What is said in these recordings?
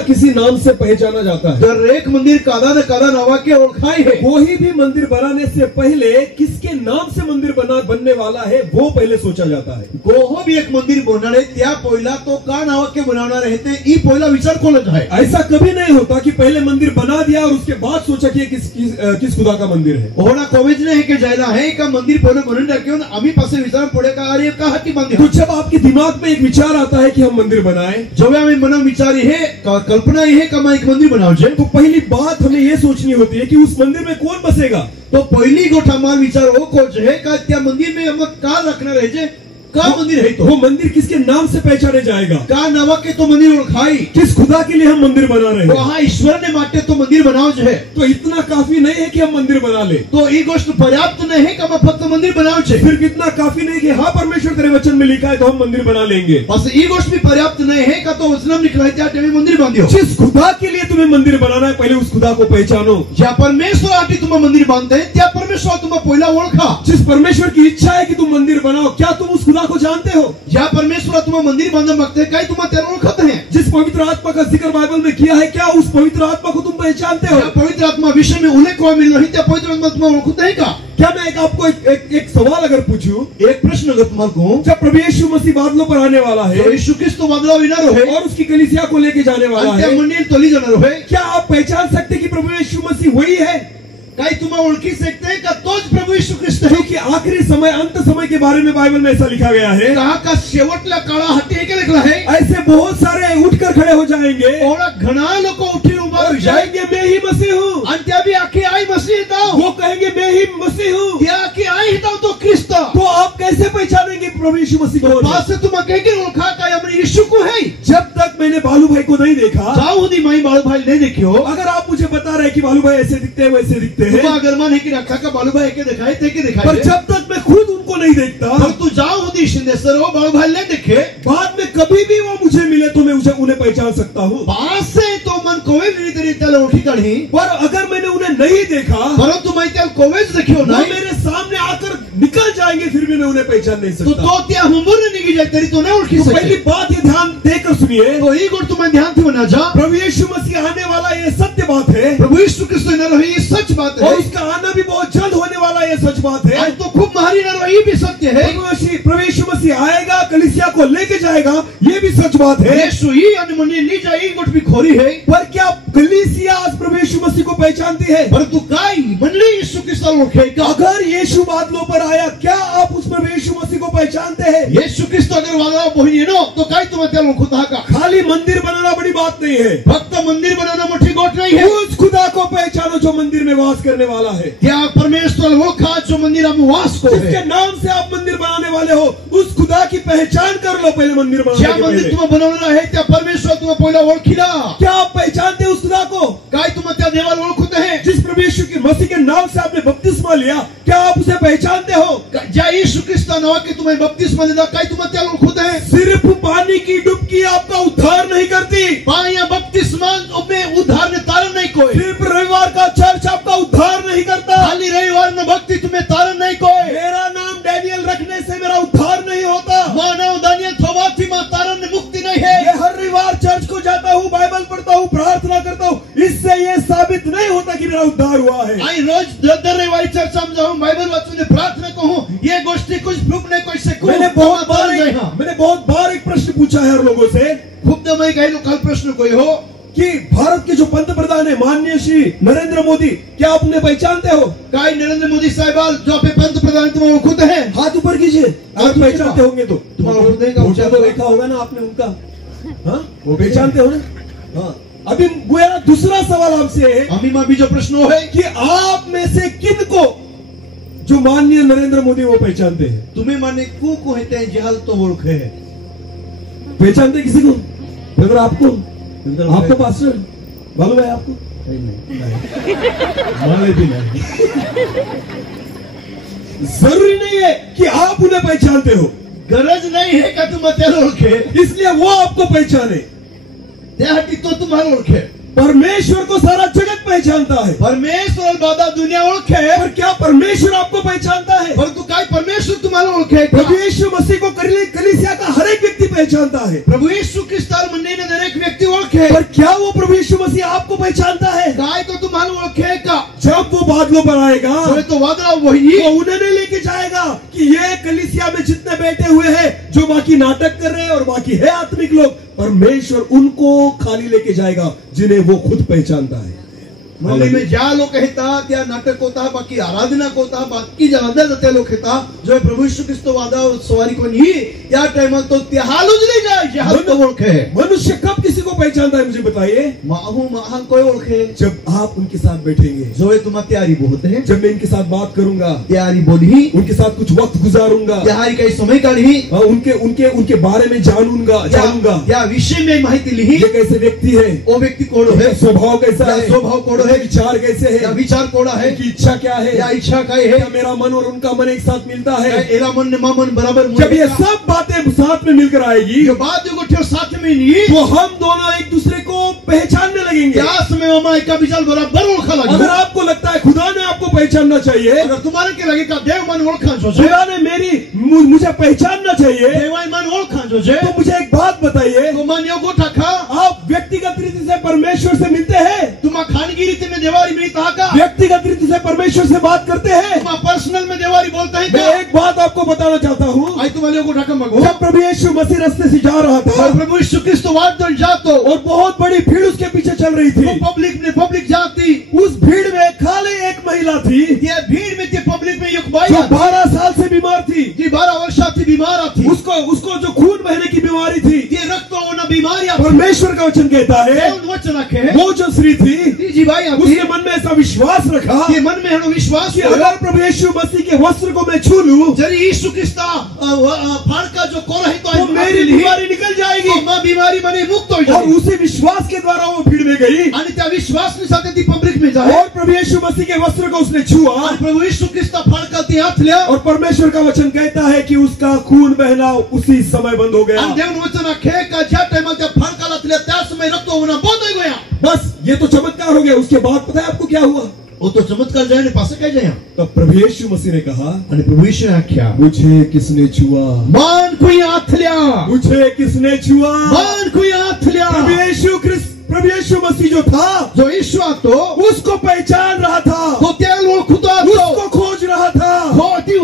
किसी नाम से पहचाना जाता है। दरेक मंदिर कादा न कादा नावाके ओळखाय है। कोई भी मंदिर बनाने से पहले किसके नाम से मंदिर बनने वाला है वो पहले सोचा जाता है। कोहो भी एक मंदिर बनणारे त्या पहिला तो का नावाके बनवणार आहे ते ई पहिला विचार कोणच आहे। ऐसा कभी नहीं होता कि पहले मंदिर बना दिया और उसके बाद सोचा कि किस खुदा का मंदिर है। होना कोविज ने के जायला है का मंदिर पहिले बनवून टाकून आम्ही पासे विचार पडे का अरे का हाती बांधे। तो जब आपके दिमाग में एक विचार आता है कि हम मंदिर बनाएं, जब हमें मन विचारी है कल्पना है का मैं एक मंदिर बनावजे, तो पहली बात हमें ये सोचनी होती है कि उस मंदिर में कौन बसेगा। तो पहली गोठ हमारा विचार हो कोच है का त्या मंदिर में हम का रखना रहे का मंदिर है। तो वो मंदिर किसके नाम से पहचाने जाएगा, का नावा के तो मंदिर ओळखाई, किस खुदा के लिए हम मंदिर बना रहे हैं। वहाँ ईश्वर ने माटे तो मंदिर बनाओ है। तो इतना काफी नहीं है कि हम मंदिर बना ले, तो ये गोष्ट पर्याप्त नहीं है कि हम फक्त मंदिर बनाओ छे। फिर कितना काफी नहीं कि हाँ परमेश्वर तेरे वचन में लिखा है तो हम मंदिर बना लेंगे। बस ये गोष्ट भी पर्याप्त नहीं है का तो वचन लिखा है त्या तुम्हें मंदिर बांधियो। जिस खुदा के लिए तुम्हें मंदिर बनाना है पहले उस खुदा को पहचानो। ज्या परमेश्वर आटी तुम मंदिर बांधते हैं त्या परमेश्वर तुम पहिला ओळखा। जिस परमेश्वर की इच्छा है कि तुम मंदिर बनाओ, क्या तुम उस खुदा को जानते हो। ज्या परमेश्वर तुम मंदिर बांधना मागते हैं, काय तुम त्याला ओळखत हैं। जिस पवित्र आत्मा का जिक्र बाइबल में किया है, क्या उस पवित्र आत्मा को तुम पहचानते हो। ज्या पवित्र आत्मा विषय में उल्लेख हुआ मिल रही त्या पवित्र आत्मा तुम ओळखते हैं का। क्या मैं आपको एक सवाल अगर पूछूं, एक प्रश्न अगर तुम्हारे को, जब प्रभु यीशु मसीह बादलों पर आने वाला है, तो यीशु क्रिस्त बादलों में विनार है और उसकी कलीसिया को लेके जाने वाला है, मंदिर तोली जाना है, क्या आप पहचान सकते कि प्रभु यीशु मसीह वही है। काय तुम ओळखी सकते हैं का तोच प्रभु यीशु ख्रिस्त है। क्योंकि आखिरी समय अंत समय के बारे में बाइबल में ऐसा लिखा गया है, कहा का शेवटला काळा हाती है के लिखला है। ऐसे बहुत सारे उठकर खड़े हो जाएंगे और घना लोग उठी उभा और जाएंगे मैं ही मसीह हूँ। अंत्या भी आखी आई मसीह दाओ, वो कहेंगे मैं ही मसीह हूँ। त्या आखी आई दाओ तो ख्रिस्त। तो आप कैसे पहचानेंगे प्रभु यीशु मसीह को। बात से तुम कहेंगे ओळखा का हमने यीशु को है। जब तक मैंने बालू भाई को नहीं देखा, जाओ दी माई बालू भाई नहीं देखियो। अगर आप मुझे बता रहे कि बालू भाई ऐसे दिखते हैं वैसे दिखते हैं, अगर मन है कि रखा का बालू भाई के दिखाए थे कि दिखाए, पर जब तक मैं खुद उनको नहीं देखता, पर तू जाओ दी शिंदेसर वो बालू भाई नहीं देखे, बाद में कभी भी वो मुझे मिले तो मैं उन्हें पहचान सकता हूँ। बात से तो मन कोवे भी तरी त्याला ओळखी काढी। पर अगर मैंने उन्हें नहीं देखा, परंतु मैं त्याला कोवेच देखियो ना, मेरे सामने आकर निकल जाएंगे, फिर भी मैं उन्हें पहचान नहीं सकता। तो त्या हुंबुर निघी जाए तरी तो नहीं ओळखी सकते। पहली बात ये ध्यान देकर सुनिए, तो ये गुण तुम्हें ध्यान थी बना जा। प्रभु यीशु मसीह आने वाला ये सत्य बात है। प्रभु यीशु क्रिस्त न रही ये सच बात है, और उसका आना भी बहुत जल्द होने वाला ये सच बात है। आज तो खूब महारी न रही भी सत्य है। प्रभु यीशु मसीह आएगा, कलीसिया को लेके जाएगा, ये भी सच बात है। यीशु ही अन्य ली जाए गुट भी खोरी है। पर क्या कलीसिया आज प्रभु यीशु मसीह को पहचानती है। परंतु काय मंडली यीशु क्रिस्त ओळखेगा। अगर यीशु बादलों पर आया, क्या आप उस प्रभु यीशु मसीह को पहचानते हैं। यीशु क्रिस्त अगर वाला पोही येनो तो काय तुम त्याला ओळखता का। खाली मंदिर बनाना बड़ी बात नहीं है, फक्त मंदिर बनाना मोठी गोष्ट नहीं है। उस खुदा को पहचानो जो मंदिर में वास करने वाला है। त्या परमेश्वर ओळखा जो मंदिर में वास को है, जिसके नाम से आप मंदिर बनाने वाले हो, उस खुदा की पहचान कर लो पहले मंदिर बनाने ज्या मंदिर तुम बनवणार आहे त्या परमेश्वर तुम पहिला ओळखीला। क्या आप पहचानते उस खुदा को। काय तुम त्या देवाला ओळखते हैं। जिस प्रभु यीशु के मसीह के नाम से आपने बपतिस्मा लिया, क्या आप उसे पहचानते हो। ज्या यीशु क्रिस्त नावा की तुम्हें बपतिस्मा लिया, काय तुम त्याला ओळखते हैं। सिर्फ पानी की डुबकी आपका उद्धार नहीं करती। पाया बपतिस्मा में उद्धार ने तारण नहीं कोई। सिर्फ रविवार का चर्च आपका उद्धार नहीं करता। खाली रविवार में भक्ति तुम्हें तारण नहीं कोई। मेरा नाम डैनियल रखने से मेरा उद्धार नहीं होता। मानव दानियल थोबाथी में तारण मुक्ति नहीं है। ये हर रविवार चर्च को जाता हूँ, बाइबल पढ़ता हूँ, प्रार्थना करता हूँ, इससे ये साबित नहीं होता कि मेरा उद्धार हुआ है। आई रोज दर रविवार चर्च में जाऊँ, बाइबल वाचूं, प्रार्थना कहूँ, ये गोष्ठी कुछ प्रूफ नहीं कोई से। मैंने बहुत बार एक प्रश्न पूछा है हर लोगों से। खूब दमाई कहीं कल प्रश्न कोई हो कि भारत के जो पंतप्रधान है माननीय श्री नरेंद्र मोदी, क्या आप उन्हें पहचानते हो। काय नरेंद्र मोदी साहब जो अपने पंतप्रधान तुम खुद हैं, हाथ ऊपर कीजिए आप पहचानते होंगे तो। तुम्हारा तो देखा होगा ना आपने उनका, हाँ वो पहचानते हो ना। हाँ अभी मेरा दूसरा सवाल आपसे है, अभी मां बीजो प्रश्न है कि आप में से किन को जो माननीय नरेंद्र मोदी वो पहचानते हैं। तुम्हें माने को कहते हैं जहाल तो ओळखे है। पहचानते किसी को। ब्रदर आपको पास्टर मालूम है आपको। माले भी नहीं। जरूरी नहीं है कि आप उन्हें पहचानते हो, गरज नहीं है कि तुम त्याला ओळखे, इसलिए वो आपको पहचाने। त्यासाठी तो तुम्हाला ओळखे। परमेश्वर को सारा जगत पहचानता है। परमेश्वर बाधा दुनिया ओळखे है, पर क्या परमेश्वर आपको पहचानता है। परंतु काय परमेश्वर तुम्हाला ओळखे। प्रभु यीशु मसीह को कलीसिया का हर एक व्यक्ति पहचानता है। प्रभु यीशु ख्रिस्त मंडळीने दरेक व्यक्ती ओळखे। ओळखे पर क्या वो प्रभु यीशु मसीह आपको पहचानता है? काय तो तुम्हाला ओळखे का जब वो बादलों पर आएगा जो तो वादळा वही वो उन्हें नहीं लेके जाएगा कि ये कलीसिया में जितने बैठे हुए हैं जो बाकी नाटक कर रहे हैं और बाकी है आत्मिक लोग, परमेश्वर उनको खाली लेके जाएगा जिन्हें वो खुद पहचानता है। मंडळी में ज्या लोक येतात त्या नाटक होता बाकी आराधना होता बाकी ज्या जाते लोक येतात जो प्रभु यीशु ख्रिस्त वादावर सवारी कोणी या टाइमात तो त्या हालूच नाही जाय जे हाल तो ओळखे। मनुष्य कब किसी को पहचानता है मुझे बताइए? माहू महान कोई ओळखे जब आप उनके साथ बैठेंगे, जो तुम्हारी तैयारी बहुत है, जब मैं इनके साथ बात करूंगा, तैयारी बोली उनके साथ कुछ वक्त गुजारूंगा, तैयारी कई समय काढी उनके उनके उनके बारे में जानूंगा या विषय में माहिती लिही ये कैसे व्यक्ति है, वो व्यक्ति कोण है, स्वभाव कैसा है, स्वभाव कोण है, विचार कैसे है, या विचार कोणा है, की इच्छा क्या है, या इच्छा काय है, क्या मेरा मन और उनका मन एक साथ मिलता है। एरा मन ने मामन बराबर जब ये सब बातें साथ में मिलकर आएगी जो बात जो ठेव साथ में नहीं तो हम दोनों एक दूसरे को पहचानने लगेंगे। त्या समय मामा एका विचार बराबर ओळखा अगर लागेल। आपको लगता है खुदा ने आपको पहचानना चाहिए, अगर तुम्हाला के लगे का देव मन ओळखांचो छे, खुदा ने मुझे पहचानना चाहिए, देवाय मन ओळखांचो छे, तो मुझे एक बात बताइए, तो मन यो गोठा खा आप व्यक्तिगत रीति से परमेश्वर से मिलते हैं? तुम्हा खानगी रीति में देवारी मिलता है का? व्यक्तिगत रीति से परमेश्वर से बात करते हैं? तुम्हा पर्सनल में देवारी बोलता है मैं का? एक बात आपको बताना चाहता हूँ, आई तुम्हाला यो गोठा का मगो जब प्रभु यीशु मसीह रास्ते से जा रहा था और प्रभु यीशु ख्रिस्त वादळ जातो और बहुत बड़ी भीड़ उसके पीछे चल रही तो थी, पब्लिक जाती उस भीड़ में खाली एक महिला थी त्या भीड़ में ते पब्लिक में एक बाई जो आती 12 साल से बीमार थी। जी 12 वर्षाची बीमार आती उसको जो खून बहने की बीमारी थी, ये रक्त होना बीमारी आती परमेश्वर का वचन कहता है देव वचन रखे वो जो स्त्री थी ती जी बाई आती उसके मन में ऐसा विश्वास रखा ये मन में हनो विश्वास कि करो अगर प्रभु यीशु मसीह के वस्त्र को मैं छू लूं जरी यीशु ख्रिस्ता फाड़का जो कोर है तो मेरी बीमारी निकल जाएगी, तो मां बीमारी बने मुक्त हो और जाएगी उसी विश्वास के द्वारा वो भीड़ में गई आणि त्या विश्वासने साथे ती पब्लिक में जाए और प्रभु यीशु मसीह के वस्त्र को उसने छुआ और प्रभु यीशु ख्रिस्ता फाड़का ती हाथ लिया और परमेश्वर का वचन कहता है कि उसका खून बहना उसी समय बंद हो गया। आणि देव वचन रखे का ज्या टाइम त्या फाड़का लातल्या त्या समय रक्त होना बंद हो गया। बस ये तो चमत्कार हो गया। उसके बाद पता है आपको क्या हुआ? वो तो चमत्कार जाए ने पास काय जाए तब प्रभु यीशु मसीह ने कहा, आणि प्रभु यीशु ने आख्या मुझे किसने छुआ, मान कोई हाथ लिया, मुझे किसने छुआ। मान कोई हाथ लिया। प्रभु यीशु मसीह जो था जो यीशु तो उसको पहचान रहा था, तो त्या ओळखतो उसको खोज रहा था। होती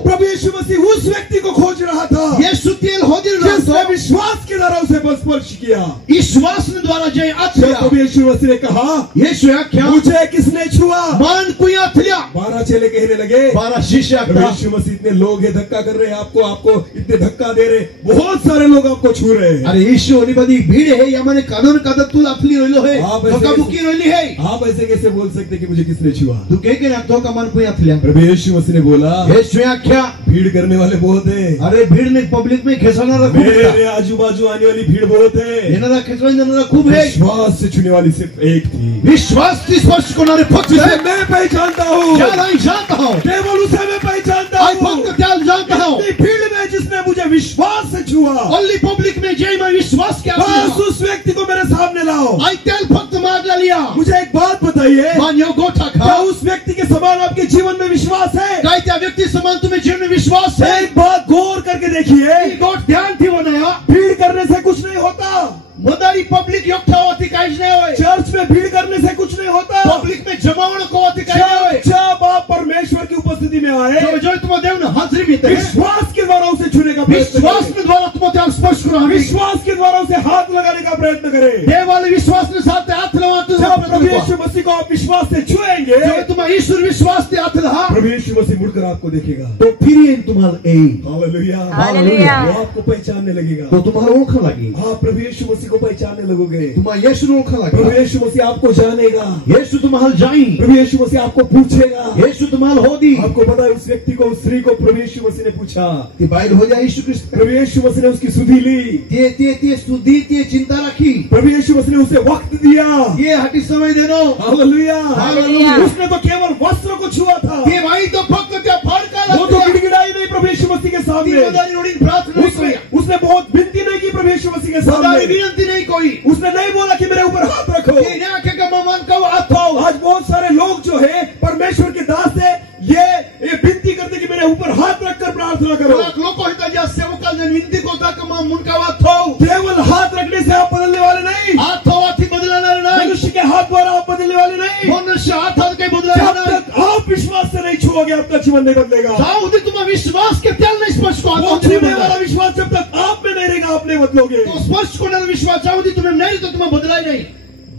प्रभु यीशु मसीह उस व्यक्ति को खोज रहा था यीशु तेल होदिल जिसने विश्वास के द्वारा उसे स्पर्श किया। विश्वास द्वारा जय आत्या प्रभु यीशु मसीह ने कहा, यीशु आख्या मुझे किसने छुआ। मान कोई हाथ लिया। 12 चेले कहने लगे, 12 शिष्य प्रभु यीशु मसीह इतने लोग है धक्का कर रहे हैं, आपको इतने धक्का दे रहे, बहुत सारे लोग आपको छू रहे हैं। अरे यीशु होनी बड़ी भीड़ है या मैंने कानून कादत तू लाफली रोइलो है, धक्का बुकी रोइली है। आप ऐसे कैसे बोल सकते कि मुझे किसने छुआ? तू कह के ना धोखा मान कोई हाथ लिया। प्रभु यीशु मसीह ने बोला, यीशु आख्या भीड़ करने वाले बहुत है। अरे भीड़ ने पब्लिक में खेसना रखो, मेरे आजू बाजू आने वाली भीड़ बहुत है, येणारा खेसना देणारा खूब है। विश्वास से छूने वाली सिर्फ एक थी। विश्वास की स्पर्श करणारे फक्त जिसे मैं पहचानता हूँ, क्या नहीं जानता हूँ, केवल उसे मैं पहचानता आई हूँ। फक्त त्याला जानता हूँ। इतनी भीड़ में जिसने मुझे विश्वास से छुआ, ओनली पब्लिक में जय मैं विश्वास क्या बस उस व्यक्ति को मेरे सामने लाओ। आई तेल फक्त मागला लिया। मुझे एक बात बताइए, मान यो गोठा क्या खा। उस व्यक्ति के समान आपके जीवन में विश्वास है? काय त्या व्यक्ति समान तुम्हें जीवन में विश्वास है? एक बात गौर करके देखिए, गोठ ध्यान थी बनाया। भीड़ करने से कुछ नहीं होता। मदारी पब्लिक एकठा होती काहीच नाही होय। चर्च में भीड़ करने से कुछ नहीं होता। पब्लिक में जमावणूक होती काही नाही होय। जब आप परमेश्वर की उपस्थिति में आए, जो तुम्हारे देव ने हाजिरी में थे, विश्वास के द्वारा उसे छूने का प्रयत्न विश्वास करें। के द्वारा तुम्हारे स्पर्श करो, विश्वास के द्वारा उसे हाथ लगाने का प्रयत्न करें। देव वाले विश्वास ने साथ हाथ लगाते जब प्रभु यीशु मसीह को आप विश्वास से छुएंगे, जो तुम्हारा ईश्वर विश्वास से हाथ लगा, प्रभु यीशु मसीह मुड़कर आपको देखेगा, तो फिर ये तुम्हारा हालेलुया, हालेलुया। वो आपको पहचानने लगेगा, तो तुम्हारा ओळखा लगी, आप प्रभु यीशु मसीह को पहचानने लगोगे। तुम्हारा यीशु ओळखा प्रभु लगा, यीशु मसीह आपको जानेगा, यीशु तुम्हारा जाई, प्रभु यीशु मसीह आपको पूछेगा। यीशु तुम्हारा होदी। आपको पता है उस व्यक्ति को, उस स्त्री को प्रभु यीशु मसीह ने पूछा, ती बाहेर हो जाए यीशु ख्रिस्त। प्रभु यीशु मसीह ने उसकी सुधि ली, ते सुधी ते चिंता रखी, प्रभु यीशु मसीह ने उसे वक्त दिया, ये हटी समय देनो, हालेलुया। हालेलुया। उसने तो केवल वस्त्र को छुआ था, ते भाई तो फक्त त्या फाड़का वो तो गिड़गिड़ाई नहीं प्रभु यीशु मसीह के सामने, मदारी रोडी प्रार्थना उसने उसने बहुत विनती नहीं की प्रभु यीशु मसीह के मदारी सामने, विनंती नहीं कोई, उसने नहीं बोला कि मेरे ऊपर हाथ रखो। ये ना के मन का हाथ हो। आज बहुत सारे लोग जो है परमेश्वर के दास है, ये विनती करते कि मेरे ऊपर हाथ रखकर प्रार्थना करो। लोग कहता ज्या सेवकाला विनंती करता का मुंडका हाथ हो। केवल हाथ रखने से आप बदलने विश्वास से नहीं छुओगे आपका जीवन नहीं बदलेगा। જ્યાં સુધી તમે વિશ્વાસ કે ત્યાં નહીં સ્પર્શ કરો वो छूने वाला विश्वास जब तक आप में नहीं रहेगा आप नहीं बदलोगे। તો સ્પર્શ કરનારો વિશ્વાસ જ્યાં સુધી તમે નહીં તો તમે બદલાય નહીં।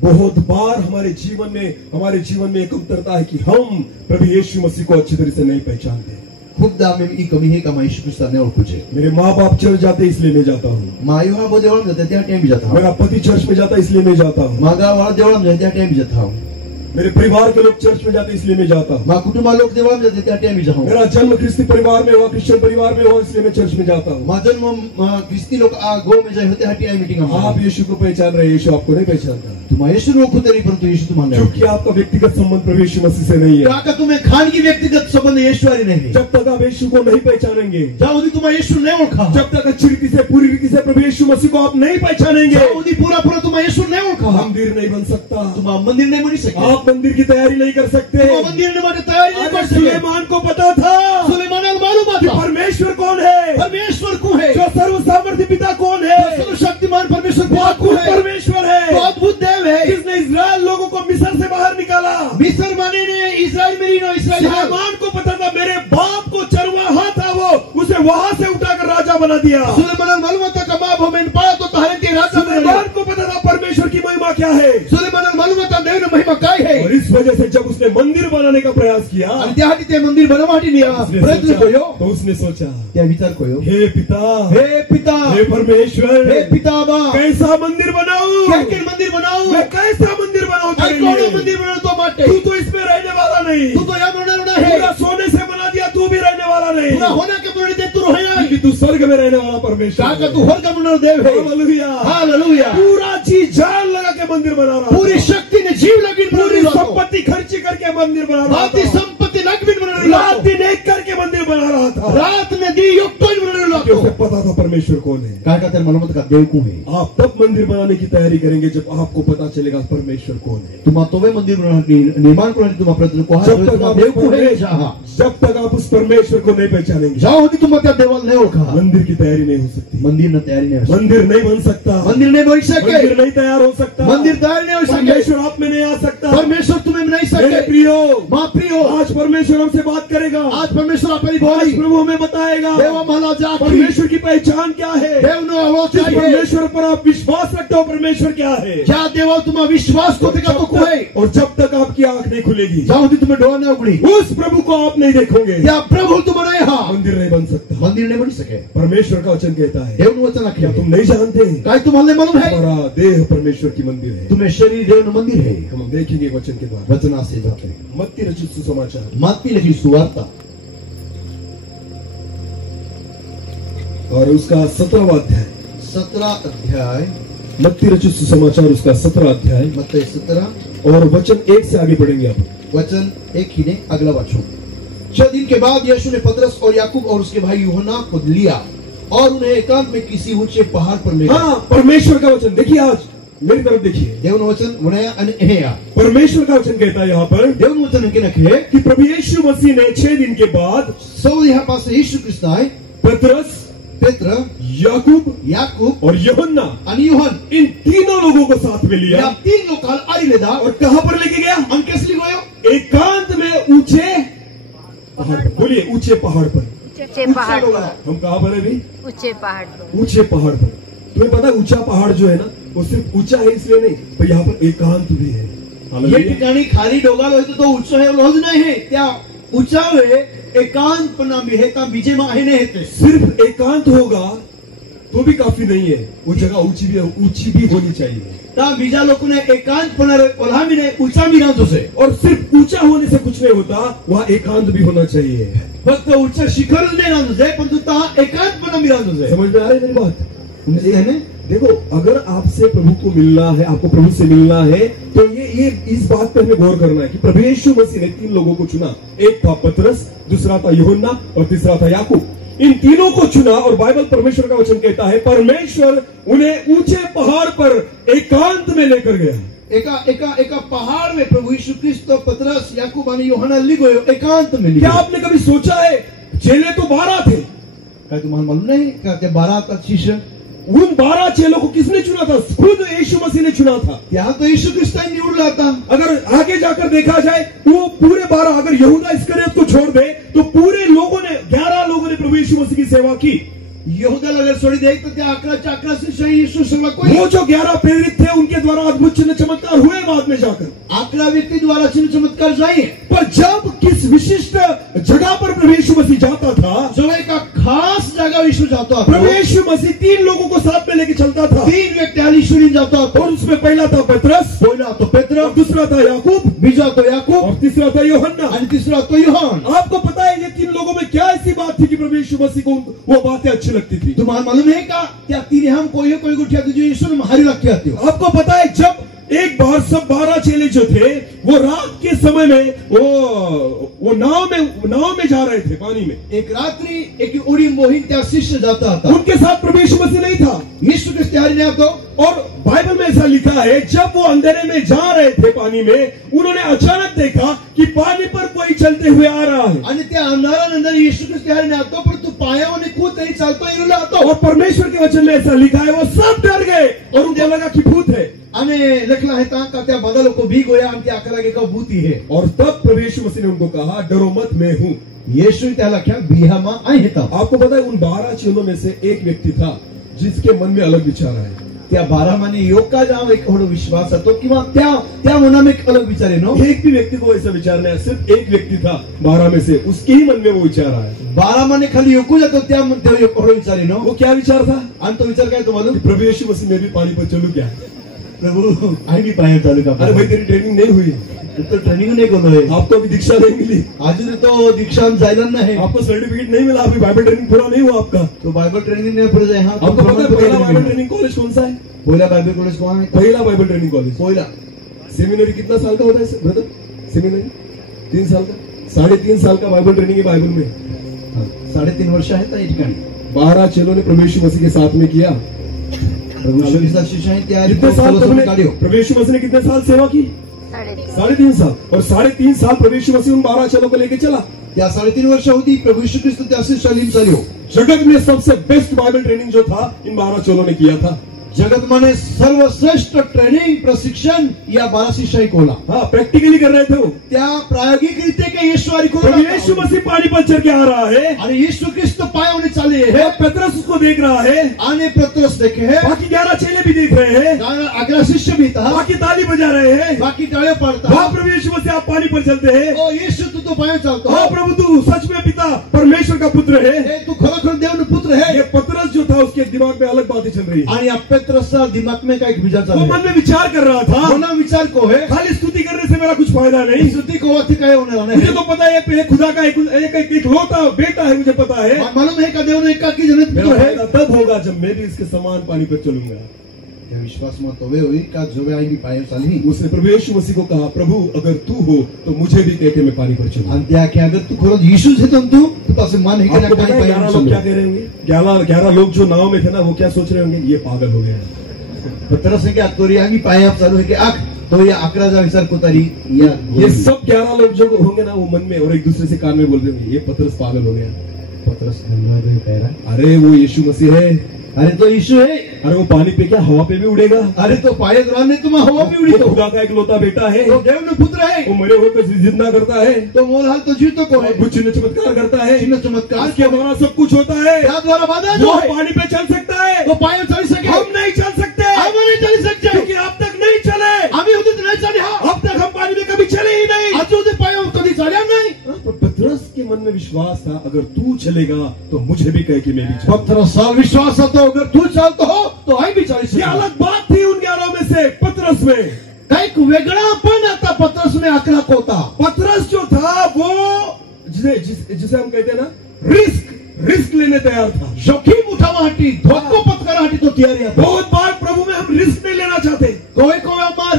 बहुत बार हमारे जीवन में एक कमतरता है कि हम प्रभु यीशु मसीह को अच्छी तरह से नहीं पहचानते। खूपदा आम्ही ही कमी हे का ईशू ख्रिस्ताने ओळखू छे। मेरे माँ बाप चर्च जाते इसलिए मैं जाता हूँ। मायो हा देवळाम जाते त्या टाइम जाता हूँ। मेरा पति चर्च में जाता इसलिए मैं जाता हूँ। मागा वाला देवळाम जाते त्या टाइम जाता हूँ। मेरे परिवार के लोग चर्च में जाते इसलिए मैं जाता हूँ। मा कुटुंबा लोक देवळाम जाते त्या टाइम जाता हूँ। मेरा जन्म क्रिस्ती परिवार में हुआ, क्रिश्चियन परिवार में हुआ, इसलिए मैं चर्च में जाता हूँ। मा जन्म ख्रिस्ती लोक गो में जाय होते हटी आई मीटिंग आप यीशु को पहचान रहे, यीशु आपको नहीं पहचानता। तुम यीशु ओळखू तरी परंतु यीशु तुम्हाला नाही क्योंकि आपका व्यक्तिगत संबंध प्रभु यीशु मसीह से नहीं है। काका तुम्हें खानगी व्यक्तिगत संबंध यीशुवारी नहीं। जब तक आप यीशु को नहीं पहचानेंगे, ज्યાં સુધી तुम्हें यीशु नहीं ओळखा, जब तक अच्छी रीति से पूरी रीति से प्रभु यीशु मसीह को आप नहीं पहचानेंगे, જ્યાં સુધી પૂરા तुम्हें यीशु नहीं ओळखा, मंदिर नहीं बन सकता। तुम मंदिर नहीं बनी सकते। आप मंदिर की तैयारी नहीं कर सकते। तुम मंदिर ने माटे तैयारी नहीं कर सकते। सुलेमान को पता था सुलेमान को मालूम कि था परमेश्वर कौन है, परमेश्वर कौन है, जो सर्व सामर्थ्य पिता कौन है, सर्वशक्तिमान परमेश्वर वो कौन है, परमेश्वर है, वो अद्भुत देव है, जिसने इस्राएल लोगों को मिस्र से बाहर निकाला। मिस्र माने ने इस्राएल मेरी नो इस्राएल सुलेमान को पता था मेरे बाप को चरवाहा था, वो उसे वहां से उठाकर राजा बना दिया। सुलेमान को मालूम था कबाब हमें पाया तो तारे के राजा बना दिया। सुलेमान को पता था परमेश्वर की महिमा क्या है। सुलेमान को मालूम था देव ने महिमा काय है। और इस वजह से जब उसने मंदिर बनाने का प्रयास किया, અને ત્યાંથી તે મંદિર બનાવવાની પ્રયત્ન કર્યો, तो उसने सोचा, ત્યાં વિચાર કર્યો, हे पिता, हे पिता, हे परमेश्वर, हे पिता बा, कैसा मंदिर बनाऊं, કેકેર મંદિર બનાવું, मैं कैसा मंदिर बनाऊं तेरे કોનો लिए? મંદિર બનાવતો માટે, तू तो इसमें रहने वाला नहीं, તું તો યા બનાવવાનો નહીં, पूरा सोने से बना दिया, तू भी रहने वाला नहीं, પૂરા હોના કે બનાવી દે તું રહે નહીં, क्योंकि तू स्वर्ग में रहने वाला परमेश्वर કાકા है। તું હર का बनावनो देव है। हालेलुया, हालेलुया, पूरा जी जान लगा के मंदिर बना रहा पूरी था, शक्ति ने जीव लगी पूरी संपत्ति खर्ची करके मंदिर बना रहा बाती था, संपत्ति लगविन बनाने रात दिन एक करके मंदिर बना रहा था। रात ने दी युक्त बनाने क्योंकि उसे पता था परमेश्वर कौन है। काका तेरे मालूम था देव कौन है। आप तब मंदिर बनाने की तैयारी करेंगे जब आपको पता चलेगा परमेश्वर कौन है। तुम तोवे मंदिर निर्माण करने तुम प्रयत्न को जब तक आप देव कौन है, जब तक आप उस परमेश्वर को नहीं पहचानेंगे, जाओ होती तुम त्या देवाल नहीं ओळखा, मंदिर की तैयारी नहीं हो सकती, मंदिर न तैयारी नहीं हो सकती, मंदिर नहीं बन सकता, मंदिर नहीं बन सके, मंदिर नहीं तैयार हो सकता, मंदिर तैयार नहीं हो सके, परमेश्वर आप में नहीं आ सकता, परमेश्वर तुम्हें नहीं मेरे सके। प्रियो, मां प्रियो, आज परमेश्वर हमसे बात करेगा, आज परमेश्वर आपकी आज बोली, प्रभु हमें बताएगा देव महाराज आखिरी परमेश्वर की पहचान क्या है, देव नो आवाज जिस चाहिए, परमेश्वर पर आप विश्वास रखते हो परमेश्वर क्या है। क्या देव तुम्हारा विश्वास को देखा तो कोई, और जब तक आपकी आंख नहीं खुलेगी, जाओ होती तुम्हें डोर नहीं उगड़ी, उस प्रभु को आप नहीं देखोगे, या प्रभु तुम्हारे यहाँ मंदिर नहीं बन सकता। मंदिर नहीं बन सके। परमेश्वर का वचन कहता है, देव नो वचन आखिर क्या तुम नहीं जानते काय तुम्हाला मालूम है, हमारा देह परमेश्वर की मंदिर है। तुम्हें शरीर देव नो मंदिर है। हम देखेंगे वचन के बाद वचना से जाते हैं मत्ती रचित सुसमाचार, मत्ती लिखी सुवार्ता और उसका 17वां अध्याय, 17 अध्याय, मत्ती रचित सुसमाचार उसका 17 अध्याय मत्ती 17 और वचन 1 से आगे पढ़ेंगे आप। वचन 1 ही ने अगला वचन। 6 दिन के बाद यीशु ने पतरस और याकूब और उसके भाई यूहन्ना को लिया और उन्हें एकांत में किसी ऊंचे पहाड़ पर ले गया। हाँ, परमेश्वर का वचन देखिए, आज मेरी तरफ देखिए, देवनो वचन वनया अन एया, परमेश्वर का वचन कहता है यहाँ पर देवनो वचन के नखे कि प्रभु यीशु मसीह ने 6 दिन के बाद सौ यहाँ पास यीशु ख्रिस्त आए, पतरस, पेत्र, याकूब याकूब और यूहन्ना, आणि यूहन, इन तीनों लोगों को साथ में लिया या 3 लोग आड़ी लेदा और कहां पर लेके गया? अन कैसे गयो? एकांत में ऊंचे पहाड़ पर। बोलिए ऊंचे पहाड़ पर। ऊंचे पहाड़ पर, हम कहां पर है अभी? ऊंचे पहाड़ पर। ऊंचे पहाड़ पर। तुम्हें पता है ऊंचा पहाड़ जो है ना, वो सिर्फ ऊंचा है इसलिए नहीं, पर यहाँ पर एकांत भी है। ये हालेलुया। ठिकाणी खाली डोंगर होते तो उच्च है रोज नहीं है, त्या ऊंचा है एकांतपणा भी है, ता बीजे में आहे नहीं है। सिर्फ एकांत होगा तो भी काफी नहीं है, वो जगह ऊंची भी होनी चाहिए। ता बीजा लोगों ने एकांतपणा ओला भी नहीं, ऊंचा भी ना तुझे, और सिर्फ ऊंचा होने से कुछ नहीं होता, वहाँ एकांत भी होना चाहिए। फक्त ऊंचा शिखर नहीं ना तुझे, पण तू ता एकांतपणा भी ना तुझे। समझ में आ रही है मेरी बात? है ना? देखो, अगर आपसे प्रभु को मिलना है, आपको प्रभु से मिलना है, तो ये इस बात पर हमें गौर करना है कि प्रभु यीशु मसीह ने 3 लोगों को चुना। एक था पतरस, दूसरा था यूहन्ना और तीसरा था याकूब। इन तीनों को चुना और बाइबल परमेश्वर का वचन कहता है परमेश्वर उन्हें ऊंचे पहाड़ पर एकांत में लेकर गया। एका पहाड़ में प्रभु यीशु ख्रिस्त, पतरस, याकूब आणि यूहन्ना ले गयो एकांत में। क्या आपने कभी सोचा है, चेले तो 12 थे, काय तुम्हाला मालूम नाही का ते 12 शिष्य? उन 12 चेलों को किसने चुना था? खुद यीशु मसीह ने चुना था। ત્યાં તો ઈસુ ખ્રિસ્તને निवडला होता। अगर आगे जाकर देखा जाए वो पूरे 12, अगर यहूदा इस्करियोत को छोड़ दे तो पूरे लोगों ने 11 लोगों ने प्रभु यीशु मसीह की सेवा की। यहूदा अगर छोड़ी दे तो ત્યાં 11 शिष्य यीशु सेवा कोई वो जो 11 प्रेरित थे उनके द्वारा अद्भुत चिन्ह चमत्कार हुए बाद में जाकर। 11 व्यक्ति द्वारा चिन्ह चमत्कार जाए, पर जब किस विशिष्ट जगह पर प्रभु यीशु मसीह जाता था, जो एक खास जगह यीशु जाता था, प्रभु यीशु मसीह 3 लोगों को साथ में लेके चलता था। 3 व्यक्ति यीशु ने जाता था। और उसमें पहला था पतरस, पहिला तो पेत्र, दूसरा था याकूब, बीजा तो याकूब और तीसरा था यूहन्ना। और तीसरा तो यूहन। आपको पता है ये 3 लोगों में क्या ऐसी बात थी कि प्रभु यीशु मसीह को वो बातें अच्छी लगती थी? तुम्हारा मालूम है क्या? त्या 3 हम कोई गुठिया जो यीशु ने हारी लगती आती हो। आपको पता है जब एक बार सब 12 चेले जो थे वो रात के समय में वो नाव में जा रहे थे पानी में। एक रात्रि एक उड़ी मोहिन त्या शिष्य जाता था, उनके साथ प्रभु यीशु मसीह नहीं था। यीशु के तैयारी नहीं आता। और बाइबल में ऐसा लिखा है जब वो अंधेरे में जा रहे थे पानी में, उन्होंने अचानक देखा कि पानी पर कोई चलते हुए आ रहा है। आणि त्या अंधारानंतर यीशु के तैयारी नहीं आता, पर तू पायावर कूद नहीं चालतो इरुला आता। और परमेश्वर के वचन में ऐसा लिखा है वो सब डर गए और उनको लगा कि भूत है। आणि लिखला है का त्या बादलों को भी गोया आणि त्या अकरा के का भूती है। और तब प्रभु यीशु मसीह ने उनको कहा डरो मत, मैं हूँ। यीशु त्याला क्या बिहामा आहे था। आपको पता है उन 12 चेलों में से एक व्यक्ति था जिसके मन में अलग विचार आए। त्या 12 माने योगा जाव एक थोड़ा विश्वास હતો किंवा त्या मना में एक अलग विचार है नो। एक भी व्यक्ति को ऐसा विचार नहीं, सिर्फ एक व्यक्ति था 12 में से, उसके ही मन में वो विचार आया। 12 माने खाली योगू जातो त्या थोड़ा विचार है नो। वो क्या विचार था? आणि तो विचार काय तुम्हाला? प्रभु यीशु मसीह मैं भी पानी पर चलूं क्या? प्रभु आई भी पाया चालू का। अरे भाई तेरी ट्रेनिंग नहीं हुई, तो ट्रेनिंग नहीं करो है, आपको अभी दीक्षा नहीं मिली, आज तो दीक्षांत जायला नहीं, आपको सर्टिफिकेट नहीं मिला, अभी बाइबल ट्रेनिंग पूरा नहीं हुआ आपका। तो बाइबल ट्रेनिंग नहीं पूरा जाए। हाँ, आपको पता है पहला बाइबल ट्रेनिंग कॉलेज कौन सा है? पहिला बाइबल कॉलेज कौन है? पहला बाइबल ट्रेनिंग कॉलेज पहिला। सेमिनरी कितना साल का होता है ब्रदर? सेमिनरी 3 साल का, 3.5 साल का बाइबल ट्रेनिंग है बाइबल में। 3.5 वर्ष है त्या ठिकाणी 12 चेलों ने प्रभु यीशु मसीह के साथ में किया। प्रभु यीशु के साथ शिष्य हैं त्या कितने साल प्रभु यीशु मसीह ने कितने साल सेवा की? 3.5 साल। और 3.5 साल प्रभु यीशु मसीह उन 12 चेलों को लेके चला। त्या 3.5 वर्ष होती प्रभु यीशु ख्रिस्त त्या शिष्यालीम चालियो। जगत में सबसे बेस्ट बाइबल ट्रेनिंग जो था इन 12 चेलों ने किया था। जगत माने सर्वश्रेष्ठ ट्रेनिंग प्रशिक्षण या 12 शिष्य को ला। हाँ, प्रैक्टिकली कर रहे थे वो। त्या प्रायोगिक रीते के यीशु को यीशु मसीह पानी पर चढ़ के आ रहा है और यीशु ख्रिस्त पायोने चाले है। पतरस उसको देख रहा है, आने पतरस देखे है, बाकी 11 चेले भी देख रहे हैं, अगला शिष्य भी था, बाकी ताली बजा रहे हैं, बाकी तालियां पड़ता। हाँ प्रभु यीशु मसीह आप पानी पर चलते हैं। ओ यीशु तू तो पायो चलता। हाँ प्रभु तू सच में पिता परमेश्वर का पुत्र है, तू खरोखर देव ने पुत्र है। ये पतरस जो था उसके दिमाग में अलग बातें चल रही है। आणि या पतरस दिमाग में का एक विचार चल वो रहा है। मन में विचार कर रहा था, मना विचार को है खाली स्तुति करने से मेरा कुछ फायदा नहीं। स्तुति को अति कहे होने वाला मुझे है। तो पता है ये खुदा का एक लौता बेटा है, मुझे पता है। मालूम है का देव ने एकाकी जनित मेरा पुत्र है। फायदा तब होगा जब मैं भी इसके समान पानी पर चलूंगा। क्या विश्वास मत होवे हुई का जो वे आई भी पायो चाली। उसने प्रभु यीशु मसीह को कहा प्रभु अगर तू हो तो मुझे भी कह के मैं पानी पर चलूं। आणि त्या की अगर तू खरोच यीशु से तुम तू तो मन है कि आपको पता काय है 11 पायो लोग क्या चलो। कह रहे होंगे? 11 लोग जो नाव में थे ना वो क्या सोच रहे होंगे? ये पागल हो गया है। पतरस ने क्या तोरी आगी पाया चालू है कि आख तो या 11 विचार को तरी या ये सब 11 लोग जो होंगे ना वो मन में और एक दूसरे से कान में बोल रहे होंगे ये पतरस पागल हो गया। पतरस धन्यवाद कह रहा। अरे वो यीशु मसीह है। अरे तो यीशु है। अरे वो पानी पे क्या हवा पे भी उड़ेगा? अरे तो पाए द्वारा तुम हवा भी उड़ी वो तो खुदा का एक लौता बेटा है, तो देव ने पुत्र है। वो मरे हुए को जिंदा करता है, तो मोल हाल तो जीतो को है। वो चिन्ह चमत्कार करता है, चिन्ह चमत्कार उसके द्वारा सब कुछ होता है। क्या द्वारा बाधा वो जो है पानी पे चल सकता है, तो पाए चल सके। हम नहीं चल सकते, हम नहीं चल सकते क्योंकि अब तक नहीं चले। आम्ही होते तो नहीं चले। हाँ अब तक हम पानी में कभी चले ही नहीं। आज होते पाए कभी चले नहीं। पर पतरस के मन में विश्वास था अगर तू चलेगा तो मुझे भी कह के मैं भी चलूं। पतरस साल विश्वास था अगर तू चलता हो तो आई भी चल ये सकता। अलग बात थी उन 11 में से पतरस में। एक वेगळापण आता पतरस में आखला होता। पतरस जो था वो जिसे हम कहते हैं ना रिस्क लेने तैयार था। जोखिम उठावासाठी धोको पत्करासाठी तो तैयार है। बहुत बार प्रभु में हम रिस्क नहीं लेना चाहते। कोई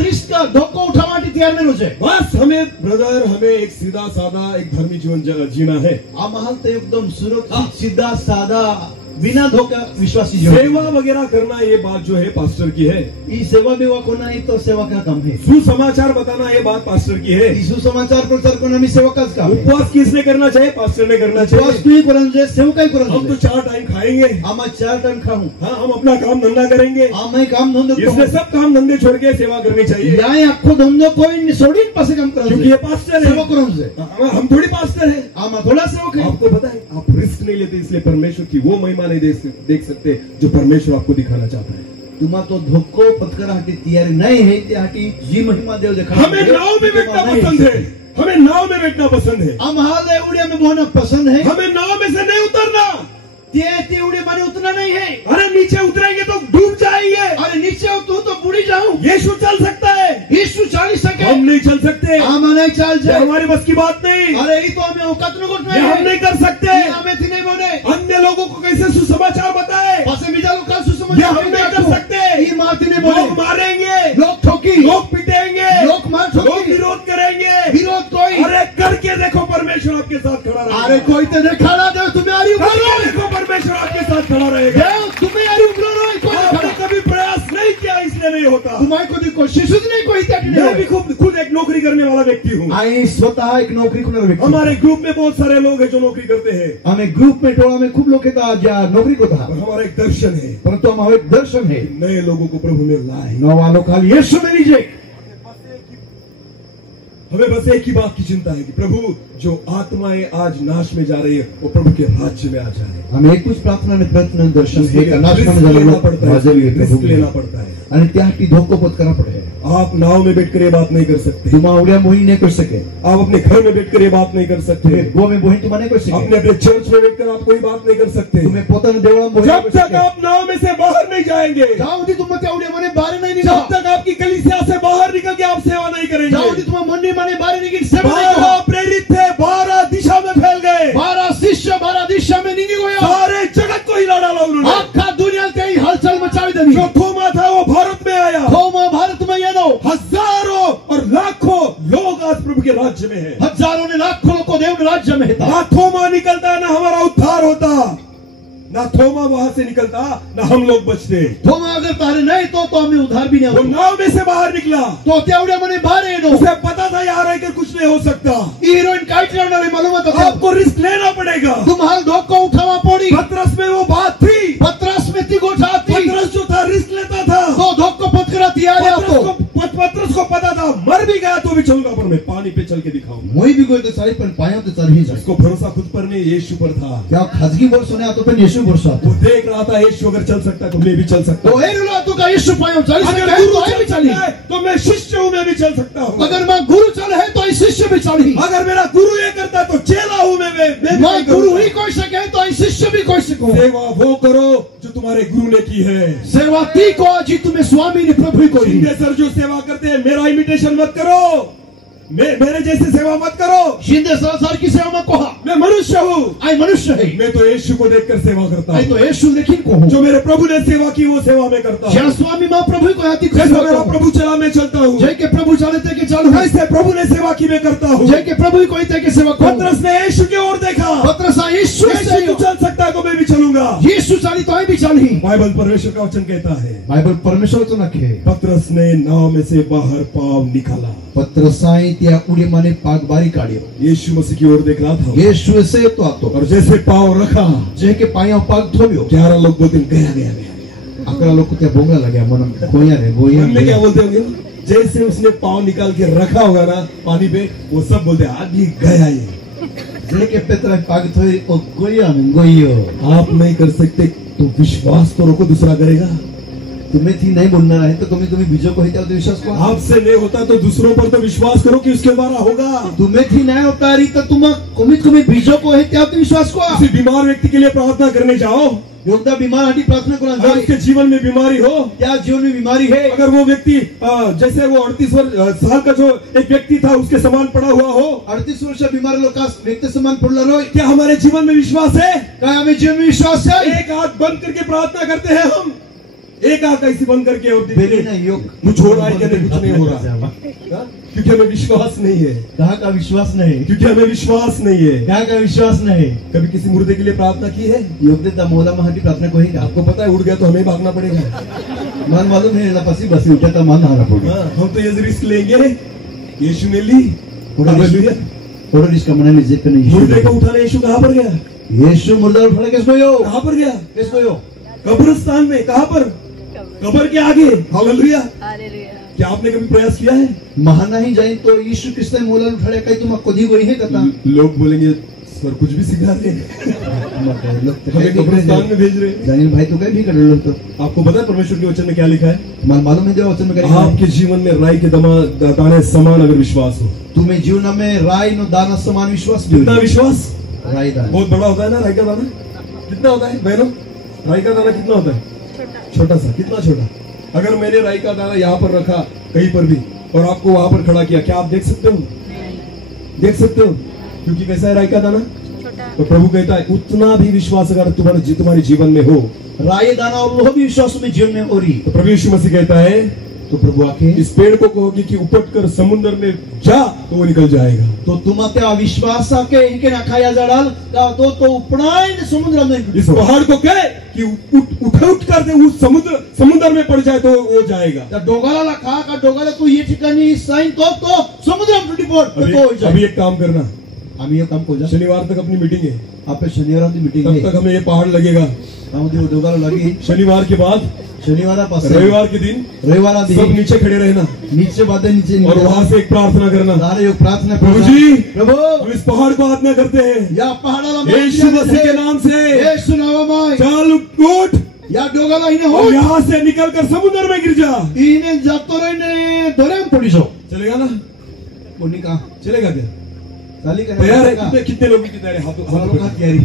रिस्क धोको उठावासाठी तैयार नहीं होते। बस हमें एक सीधा साधा एक धर्मी जीवन जीना है। आम्हाला तो एकदम सुरक्षित सीधा साधा बिना धोका विश्वासी जीवन सेवा वगैरह करना ये बात जो है पास्टर की है। ये सेवा बेवा कोना ये तो सेवा का काम है। सुसमाचार बताना ये बात पास्टर की है। ये सुसमाचार प्रचार कोना मी सेवा का काम है। उपवास किसने करना चाहिए? पास्टर ने करना उपवास चाहिए। नहीं करना चाहिए, सेवकाई करना हम तो चाहिए। 4 टाइम खाएंगे, आमा 4 टाइम खाऊं, हाँ हम अपना काम धंधा करेंगे, आमा काम धंधो इसने सब काम धंधे छोड़ के सेवा करनी चाहिए, याय आखो धंधो कोई सोडी पासे काम करा क्योंकि ये पास्टर सेवा है। करा से हम थोड़ी पास्टर है। आमा थोड़ा सेवक है। आपको पता है आप रिस्क नहीं लेते, इसलिए परमेश्वर की वो महिमा नहीं देख सकते जो परमेश्वर आपको दिखाना चाहता है। तुम्हा तो धोको पत्करा हाटी तैयारी नहीं है, त्या हाटी जी महिमा देव देखा। हमें नाव में बैठना पसंद है, हमें नाव में बैठना पसंद है, आम्हाला एवढ्या में बोलना पसंद है। हमें नाव में से नहीं उतरना। ते उड़े माने उतना नहीं है। अरे नीचे उतरेंगे तो डूब जाएंगे। अरे नीचे तू तो बुड़ी जाऊं। यीशु चल सकता है, यीशु चाली सके, हम नहीं चल सकते। आमा नहीं चल ये जाए, हमारी बस की बात नहीं। अरे ये तो हमें औकात न ये हम नहीं कर सकते। हमें थी नहीं बोले अन्य लोगों को कैसे सुसमाचार बताए, पासे मिजा लोग काल सुसमाचार ये हम नहीं कर सकते। ये मारती नहीं बोले, लोग मारेंगे, लोग ठोकी, लोग पिटेंगे, लोग मार लोग ठोकी, विरोध करेंगे। विरोध कोई। अरे करके देखो परमेश्वर आपके साथ खड़ा रहेगा। अरे कोई तो देखा ना दे तुम्हें आ रही करके देखो परमेश्वर आपके साथ खड़ा रहेगा। तुम्हें आ रही उम्र रही कोई आपने देखा कभी प्रयास नहीं किया इसलिए नहीं होता। तुम्हारी कोई कोशिश नहीं कोई त्याग मैं भी खुद एक नौकरी करने वाला व्यक्ति हूँ। आई स्वतः एक नौकरी करणारा व्यक्ती। हमारे ग्रुप में बहुत सारे लोग हैं जो नौकरी करते हैं, आम्ही ग्रुप में टोळा में खूप लोग येतात ज्या नोकरी करतात, और हमारा एक दर्शन है, परंतु हमारा एक दर्शन है, नए लोगों को प्रभु में लाए। नवा लोग खाली यीशु में लीजिए। हमें बस एक ही बात की चिंता है कि प्रभु जो आत्माएं आज नाश में जा रही है वो प्रभु के राज्य में आ जाए। हमें एकूच प्रार्थना आणि प्रयत्न दर्शन इसके हे लिए नाश रिस्क झालेलं लेना पड़ता माझं है, प्रभु रिस्क लेना पड़ता है। आणि त्यासाठी धोको पत्करा पडे। आप नाव में बैठकर ये बात नहीं कर सकते, तुम्हा उड्या मोही नहीं कर सके, आप अपने घर में बैठकर ये बात नहीं कर सकते, गो में मोही तुम्हा नहीं कर सके, अपने अपने चर्च में बैठकर आप कोई बात नहीं कर सकते तुम्हें पोताना देवळा मोही जब तक आप नाव में से बाहर नहीं जाएंगे, जाऊदी तुम्हा त्या उड्या माने बाहेर नाही जब निघा, तक आपकी कलीसिया से बाहर निकल के आप सेवा नहीं करेंगे। जाऊदी तुम्हा मंडी माने बाहेर निघी सेवा नहीं 12 प्रेरित थे, 12 दिशा में फैल गए, 12 शिष्य 12 दिशा में निघी गया, सारे जगत को हिला डाला उन्होंने। आखा दुनिया काही हलचल मचावी देनी। जो थोमा था वो भारत में आया, थोमा भारत में येनो, हजारों और लाखों लोग आज प्रभु के राज्य में हैं। हजारों ने लाखों लोग को देव राज्य में है। ना थोमा निकलता ना हमारा उद्धार होता, ना थोमा वहां से निकलता ना हम लोग बचते। थोमा अगर तारे नहीं तो हमें उधार भी नहीं वो होता। नाव में से बाहर निकला तो तेवढ्या मने बाहेर येनो, उसे पता था यहाँ रहकर कुछ नहीं हो सकता, हीरोइन काय ठेवणार आहे मालूम होतं। आपको रिस्क लेना पड़ेगा। तुम्हाला धोको उठावा पड़ी। पतरस में वो बात थी, पत्रस में ती गोठा थी, पतरस जो था रिस्क लेता था। तो धोको पत्करा तैयार है। पतरस को पता था मर भी गया तो भी चलूंगा, पर मैं पानी पे चल के दिखाऊंगा। मोही भी गोयते सारी पण पाया ते चल ही जाए। उसको भरोसा खुद पर नहीं यीशु पर था। त्या खाजगी भरोसा नाही आता पण येशू भरोसा वो आता। देख रहा था यीशु अगर चल सकता है तो मैं भी चल सकता तो हूँ। हे रुला तू का येशू पाया चल अगर सकता है गुरु तो चल भी सकता चली। है तो मैं शिष्य हूँ, मैं भी चल सकता हूँ। अगर मां गुरु चल है तो शिष्य भी चली। अगर मेरा गुरु ये करता है तो चेला हूँ मैं भी मां गुरु करूँगा। ही कोई सके तो शिष्य भी कोई सको। सेवा वो करो जो तुम्हारे गुरु ने की है। सेवा ती को जी तुम्हें स्वामी ने प्रभु को दी। शिंदे सर जो सेवा करते हैं मेरा इमिटेशन मत करो, मेरे जैसे सेवा मत करो। शिंदे सर की सेवा में कहा मैं मनुष्य हूँ, आई मनुष्य है। मैं तो यीशु को देखकर सेवा करता आई हूँ। तो यीशु देखिन को हूँ। जो मेरे प्रभु ने सेवा की वो सेवा में करता हूँ। ज्या स्वामी मां प्रभु को आती जैसे मेरा प्रभु चला मैं चलता हूँ, जय के प्रभु चलते के चालू है। जैसे प्रभु ने सेवा की मैं करता हूँ। जय के प्रभु को इते के सेवा को। पतरस ने यीशु की ओर देखा, पत्रस यीशु यीशु तू चल सकता है तो मैं भी चलूंगा। यीशु चाली तो भी चाली। बाइबल परमेश्वर का वचन कहता है, बाइबल परमेश्वर तो नखे। पतरस ने नाव में से बाहर पांव निकाला, पत्रसाई त्या उडी माने पाग बारी काढियो। यीशु मसीह की ओर देख रहा था यीशु से तो आतो और जैसे पांव रखा, जे के पाया पाग थोबियो। 11 लोग बोलते हैं, गया गया गया। 11 लोग त्या बोंगला लग्या मन गोया रे गोया। हमने क्या बोलते होंगे? जैसे उसने पांव निकाल के रखा होगा ना पानी पे, वो सब बोलते हैं आज ये गया ये। जे के पेत्र पाग थोई ओ गोया गोयो। आप नहीं कर सकते तो विश्वास तो रोको, दूसरा करेगा। तुम्हें थी नहीं बोलना है तो तुम्हें बीजों को ही तो विश्वास को। आपसे नहीं होता तो दूसरों पर तो विश्वास करो कि उसके द्वारा होगा। तुम्हें थी नहीं होता रही तो तुम कमीत बीजों को है त्या विश्वास को। किसी बीमार व्यक्ति के लिए प्रार्थना करने जाओ, योगदा बीमार हटी प्रार्थना करा अगर उसके जीवन में बीमारी हो, क्या जीवन में बीमारी है, अगर वो व्यक्ति जैसे वो 38 साल का जो एक व्यक्ति था उसके समान पड़ा हुआ हो, 38 वर्ष बीमार लोग का व्यक्ति समान पड़ला रो। क्या हमारे जीवन में विश्वास है? क्या हमें जीवन में विश्वास है? एक हाथ बंद करके प्रार्थना करते हैं हम, एक हाथ ऐसी बंद करके और बेली नहीं योग कुछ हो रहा है क्या नहीं, कुछ नहीं हो रहा। क्योंकि हमें विश्वास नहीं है, कहाँ का विश्वास नहीं, क्योंकि हमें विश्वास नहीं है। कहाँ का विश्वास नहीं। कभी किसी मुर्दे के लिए प्रार्थना की है? योग्यता मोला महा की प्रार्थना को ही आपको पता है उड़ गया तो हमें भागना पड़ेगा। मन मालूम है ना, पसी बसी उठा तो मन हारा पड़ेगा। हाँ, हम तो ये रिस्क लेंगे। यीशु ने ली। हालेलुया। और इसका मन में जिद नहीं। मुर्दे को उठाने यीशु कहाँ पर गया? यीशु मुर्दा उठाने किसको यो? कहाँ पर गया? किसको यो? कब्रिस्तान में। कहाँ पर? कब्र के आगे। हालेलुया। हालेलुया। क्या आपने कभी प्रयास किया है? महाना ही जाए तो यीशु किसने मोला उठाने कहीं तुम कदी कोई है कहता। लोग बोलेंगे सर कुछ भी सिखा रहे हैं, हमें कब्रिस्तान में भेज रहे हैं। जानिल भाई तो कहीं भी कर लो। तो आपको पता है परमेश्वर के वचन में क्या लिखा है? मालूम है जो वचन में करेंगे। आपके जीवन में राई के दाने समान अगर विश्वास हो। तुम्हें जीवन में राय नो दाना समान विश्वास। कितना विश्वास? राय दाना बहुत बड़ा होता है ना राई का दाना। कितना होता है बहनों? राई का दाना कितना होता है? छोटा सा। कितना छोटा? अगर मैंने राई का दाना यहाँ पर रखा कहीं पर भी और आपको वहां पर खड़ा किया, क्या आप देख सकते हो? देख सकते हो? क्योंकि कैसा है राई का दाना? तो प्रभु कहता है उतना भी विश्वास अगर तुम्हारे जीवन में हो, राय दाना और लोह भी विश्वास में जीवन में हो रही। तो प्रभु यीशु मसीह कहता है तो प्रभु आके इस पेड़ को कहोगे कि उपट कर समुद्र में जा तो वो निकल जाएगा। तो तुम त्या विश्वास आके इनके ना खाया जड़ाल तो उपनाइन समुद्र में। इस पहाड़ को कहे कि उठ कर दे उस समुद्र में पड़ जाए तो वो जाएगा। तो डोगाला ला खा का डोगाला तू ये ठिकानी साइन तो समुद्र में टूटी पड़ तो हो जाए। अभी एक काम करना, हम ये काम को जा शनिवार तक अपनी मीटिंग है। आप शनिवार की मीटिंग तब है। तक हमें ये पहाड़ लगेगा। हम जो डोगाला लगी शनिवार के बाद शनिवार पास रविवार के दिन रविवार सब नीचे खड़े रहना नीचे बातें नीचे और वहां से एक प्रार्थना करना। सारे योग प्रार्थना प्रभु जी, प्रभु हम इस पहाड़ को आज्ञा करते हैं या पहाड़ा यीशु मसीह के नाम से यीशु नाम में चल उठ या डोगाला इन्हें हो और यहाँ से निकल कर समुद्र में गिर जा। इन्हें जातो रहने दोरे में पड़ी सो चलेगा ना? उन्हीं का चलेगा क्या? साली का तैयार है? कितने लोग की तैयारी? हाथों का तैयारी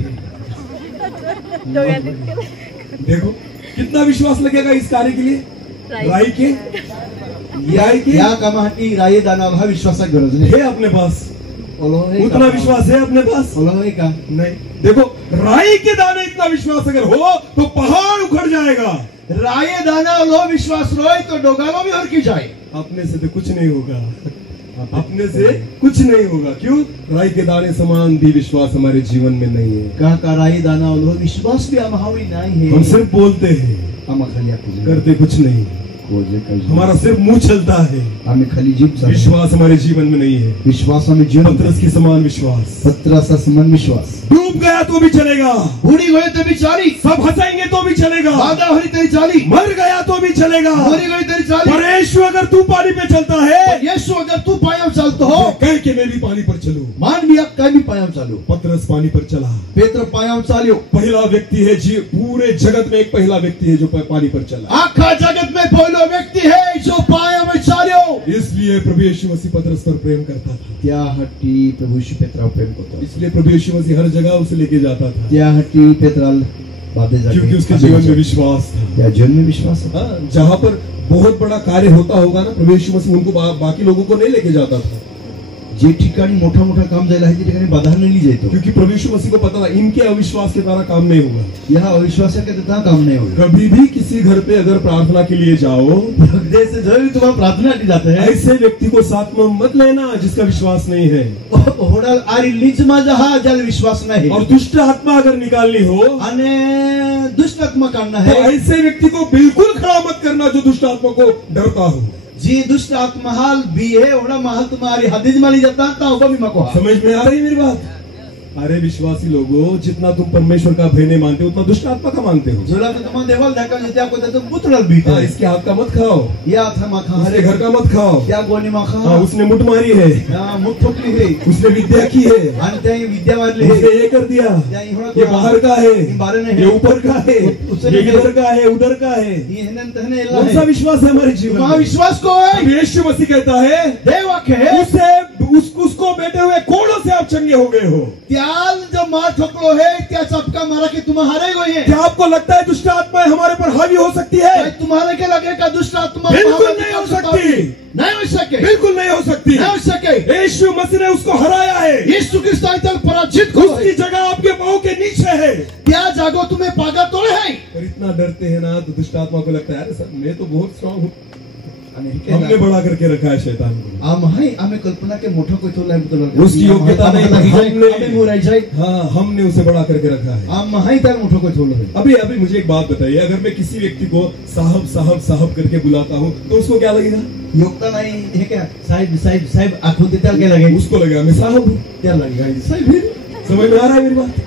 देखो कितना विश्वास लगेगा इस कार्य के लिए। राई के या कामाटी राई दाना हा विश्वास गरज नहीं है अपने पास। उतना विश्वास है अपने पास? का नहीं। देखो राई के दाने इतना विश्वास अगर हो तो पहाड़ उखड़ जाएगा। राय दाना लो विश्वास रोए तो डोगालो भी और की जाए। अपने से तो कुछ नहीं होगा, अपने से कुछ नहीं होगा। क्यों? राई के दाने समान भी विश्वास हमारे जीवन में नहीं है। कहाँ का राई दाना लो विश्वास भी हमारी नहीं है। हम सिर्फ बोलते हैं, हम खाली करते कुछ नहीं। हमारा सिर्फ मुंह चलता है, हमें खाली जीव विश्वास हमारे जीवन में नहीं है। विश्वास हमें जीवन पतरस की समान विश्वास। पतरस समान विश्वास। डूब गया तो भी चलेगा, बूढ़ी गई तो भी चाली, सब हंसेंगे तो भी चलेगा, बाधा हरी तेरी चाली, मर गया तो भी चलेगा, मरी गई तेरी चाली। पर यीशु अगर तू पानी पे चलता है, यीशु अगर तू पायम चलता हो, कह के मैं भी पानी पर चलूं। मान भी आप कहीं भी पायम चालू। पतरस पानी पर चला। पेत्र पायम चालियो। पहला व्यक्ति है जी, पूरे जगत में एक पहला व्यक्ति है जो पानी पर चला। आखा जगत में पहला व्यक्ति है जो पायम चालियो। इसलिए प्रभु यीशु मसीह पतरस पर प्रेम करता था। क्या हट्टी प्रभु यीशु पेत्रा प्रेम करता। इसलिए प्रभु यीशु मसीह हर जगह उसे लेके जाता था। क्या हट्टी पेत्राल बातें जाके क्योंकि उसके जीवन में विश्वास था। क्या जीवन में विश्वास है? हाँ, जहाँ पर बहुत बड़ा कार्य होता होगा ना, प्रभु यीशु मसीह उनको बाकी लोगों को नहीं लेके जाता था। जे ठिकाणी मोठा मोठा काम जायला है त्या ठिकाणी बाधा नहीं ली जातो। क्योंकि प्रभु यीशु मसीह को पता था इनके अविश्वास के द्वारा काम नहीं होगा। यह अविश्वास के द्वारा काम नहीं होगा। कभी भी किसी घर पे अगर प्रार्थना के लिए जाओ, जैसे जो भी तुम्हारा प्रार्थना की जाते हैं, ऐसे व्यक्ति को साथ में मत लेना जिसका विश्वास नहीं है। होडल आरी लीच मा जहा जल विश्वास नहीं। और दुष्ट आत्मा अगर निकालनी हो, अने दुष्ट आत्मा काढना तो है, ऐसे व्यक्ति को बिल्कुल खड़ा मत करना जो दुष्ट आत्मा को डरता हो। जी दुष्ट आत्महाल भी है ओड़ा महल तुम्हारी हदीज माली जाता था वो भी मको। समझ में आ रही मेरी बात? अरे विश्वासी लोगों, जितना तुम परमेश्वर का भय नहीं मानते उतना दुष्ट आत्मा का मानते हो। जोला तो तुम देवल देखा जिते आपको तो पुत्रल बीते। हाँ, इसके हाथ का मत खाओ, या था मा खा, हमारे घर का मत खाओ। क्या गोनी मा खा, हाँ, उसने मुठ मारी है, हां मुठ ठोकली है, उसने विद्या की है, आणि त्या विद्या वाढली है, उसने ये कर दिया, ये बाहर का है, ये ऊपर का है, ये इधर का है, उधर का है। ये हनन तहने कौन सा विश्वास है हमारे जीवन में? विश्वास को है। यीशु मसीह कहता है देवाक है उसको बैठे हुए कोड़ों से आप चंगे हो गए हो। त्याल जो मार ठोकलो है क्या चपका मारा कि तुम हारे गए हैं। क्या आपको लगता है दुष्ट आत्मा हमारे पर हावी हो सकती है? तुम्हारे के लगेगा दुष्ट आत्मा? बिल्कुल नहीं हो सकती, नहीं हो सके, बिल्कुल नहीं हो सकती, नहीं हो सके। यीशु मसीह ने उसको हराया है। यीशु क्रिस्त पराजित को उसकी जगह आपके पांव के नीचे है। क्या जागो तुम्हें पागा तोड़े है। और इतना डरते हैं ना तो दुष्ट आत्मा को लगता है अरे सर मैं तो बहुत स्ट्रांग हूँ, आणि हे हमने काय बड़ा करके रखा है शैतान को। आम्ही आम्ही कल्पना के मोठं कोई थोला उसकी योग्यता नहीं, आम्ही हमने मोराई जाय हाँ हमने उसे बड़ा करके रखा है। आम्ही त्याला मोठं कोई थोलं है अभी अभी मुझे एक बात बताइए, अगर मैं किसी व्यक्ति को साहब साहब साहब करके बुलाता हूँ तो उसको क्या लगेगा? योगता नाही हे काय साहेब साहेब साहेब आखवते त्याला काय लागेल उसको लगेगा मैं साहब हूँ। त्याला लागेल साहेब फिर समझ में आ रहा है मेरी बात?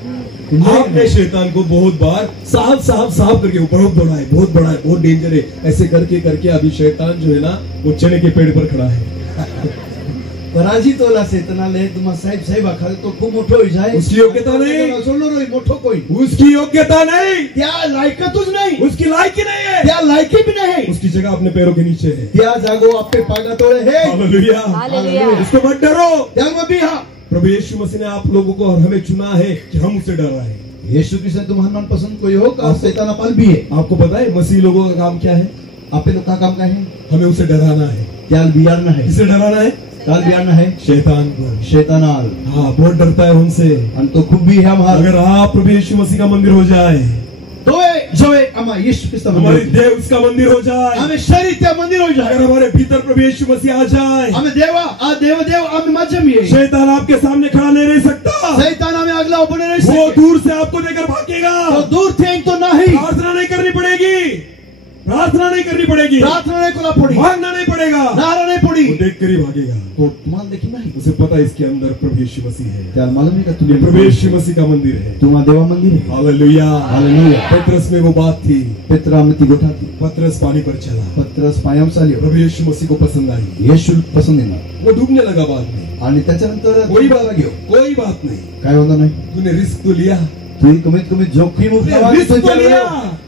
आपने शैतान को बहुत बार साहब साहब साहब करके, वो बहुत बड़ा है, बहुत बड़ा है, बहुत डेंजर है, ऐसे करके करके अभी शैतान जो है ना वो चने के पेड़ पर खड़ा है। पराजित होला चेतनाले तुम्हा साहेब साहेब आखाल तो खूप मोठं होई जाय उसकी योग्यता नहीं, सोडलो रे मोठं कोई उसकी योग्यता नहीं, त्या लायकातच नाही उसकी लायकी नहीं है, त्या लायकी भी नाही उसकी जगह अपने पैरों के नीचे है। त्या जागो आपके पागा तोळे हे हालेलुया। हालेलुया। उसको मत डरो। त्याला भी हा प्रभु यीशु मसीह ने आप लोगों को और हमें चुना है कि हम उससे डराएं। यीशु कृष्ण तुम्हारा मनपसंद कोई हो का शैतान पाल भी है आपको पता है मसीह लोगों का काम क्या है? आपे लोग का काम काय है हमें उसे डराना है। त्याल बियाणं है किसे डराना है? काल बियाणं है शैतान को। शैतानाल हाँ बहुत डरता है उनसे। आणि तो खूप भी है हमारा अगर आप प्रभु यीशु मसीह का मंदिर हो जाए, तो जो है आम्हा यीशु कृष्ण हमारे मंदिर देव उसका मंदिर हो जाए, आम्ही शरीर त्या मंदिर हो अगर जाए हमारे भीतर प्रभु यीशु मसीह आ जाए, आम्ही देवा आ देव देव आम्ही माझ्या मी शैतान आपके सामने खड़ा नहीं रह सकता। शैतान आम्ही अगला उभं नाही वो शकत. दूर से आपको देकर भागेगा। तो दूर थे तो नाही प्रार्थना नहीं करनी पड़ेगी, प्रार्थना नहीं करनी पड़ेगी, प्रार्थना नाही कोला पडी भागना नहीं पड़ेगा, नारा नाही पडी वो देख कर ही भागेगा। तो तुम्हाला देखी नाही उसे पता है इसके अंदर प्रभु यीशु मसीह है, त्याला मालूम नाही का ये तुम्ही प्रभु यीशु मसीह का मंदिर है। तुम्हाला देवा मंदिर है हालेलुया। हालेलुया. पतरस में वो बात थी, पेत्रा में ती गोठा थी पतरस पानी पर चला, पत्रस पायाम चालयो प्रभु यीशु मसीह को पसंद आई, येशू पसंद येणार वो डूबने लगा बाद में। आणि त्याच्यानंतर कोई बात नहीं, कोई बात नहीं, काय होता नाही तूने रिस्क तो लिया। तुम्ही कमीत कमी जोखीम उठवावी रिस्क तो लिया।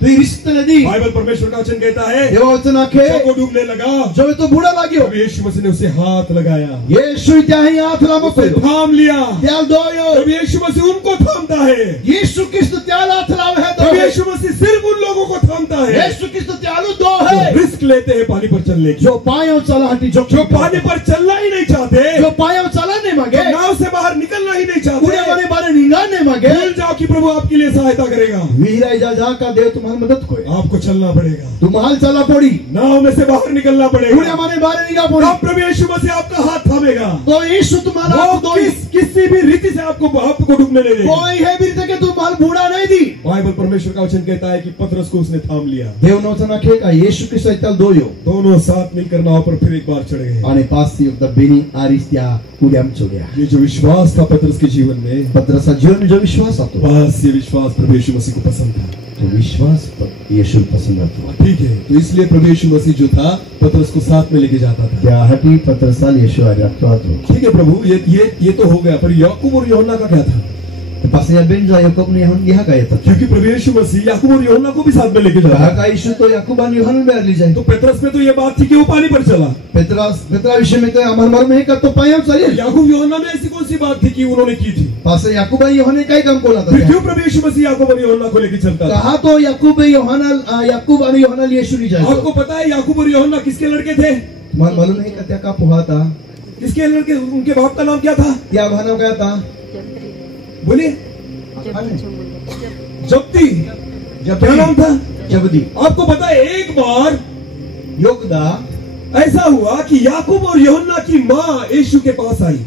तुम्ही रिस्क नदी बाइबल परमेश्वर का वचन कहता है देवा वचन आखे जब वो डूबने लगा, जो तो बुडा लाग्यो प्रभु यीशु मसीह ने उसे हाथ लगाया, येशू त्याही हात उसे लावतो थाम लिया। त्याला दोयो प्रभु यीशु मसीह उनको थामता है, येशू ख्रिस्त त्याला हात लावे है प्रभु यीशु मसीह सिर्फ उन लोगों को थामता है येशू ख्रिस्त त्याला दो है जो रिस्क लेते हैं पानी पर चलने की, जो पायाव चला हटी जो पानी पर चलना ही नहीं चाहते, जो पायाव चला नहीं मागे जो नाव से बाहर निकलना ही नहीं उड्या चाहते, माने बारे निघा नहीं मागे भूल जाओ कि प्रभु आपके लिए सहायता करेगा। विहिराई जा जा का देव तुम्हाला मदत कोय आपको चलना पड़ेगा, तुम्हाला चला पडी नाव में से बाहर निकलना उड्या पड़ेगा, माने बारे निघा पडी तब प्रभु यीशु मसीह आपका हाथ थामेगा। तो येशू तुम्हाला वो दो किसी भी रीति से आपको डूबने नहीं देगा। कोई है भी के तुम्हाला बुडा नहीं दी बाइबल परमेश्वर का वचन कहता है कि पतरस को उसने थाम लिया, देव नवचन आखे का येशू ख्रिस्त त्याला दोयो दोनों साथ मिलकर नाव पर फिर एक बार चढ़ गए। आणि पाच ती एकदा बेनी आरिस त्या उड्याम चोड्या ये जो विश्वास था पतरस के जीवन में, पत्रसा जीवन में जो विश्वास आतो बस ये विश्वास प्रभु यीशु मसीह को पसंद था। तो विश्वास येशू पसंद आतो ठीक है, तो इसलिए प्रभु यीशु मसीह जो था पतरस को साथ में लेके जाता था। त्या हटी पत्रसाल येशू आले आतो ठीक है प्रभु, ये तो हो गया, पर याकूब और यूहन्ना का क्या था? पासे या बेन जा याकूब ने हम यहा काय येतात क्योंकि प्रभु यीशु मसीह याकूब और यूहन्ना को भी साथ में लेके कहा जाता का यीशु तो याकूब आणि यूहन्ना में आली जाए तो पेतरस में तो ये बात थी कि वो पानी पर चला, पेत्रा विषय में तो हमार मर्म है का तो पायाव चालेल याकूब यूहन्ना में ऐसी कौन सी बात थी कि उन्होंने की थी? पासे याकूब आणि यूहन्ना काय काम कोला फिर था क्यों प्रभु यीशु मसीह याकूब और यूहन्ना को लेके चलता था? कहा तो याकूब आणि यूहन्ना येशू ली जाए आपको पता है याकूब और यूहन्ना किसके लड़के थे? तुम्हाला मालूम है का त्या का पोहा था किसके लड़के? उनके बाप का नाम क्या था? त्या भानाव काय था बोलिए। जब्दी। जब क्या नाम था? जबदी आपको पता है एक बार योगदा ऐसा हुआ कि याकूब और यूहन्ना की माँ यीशु के पास आई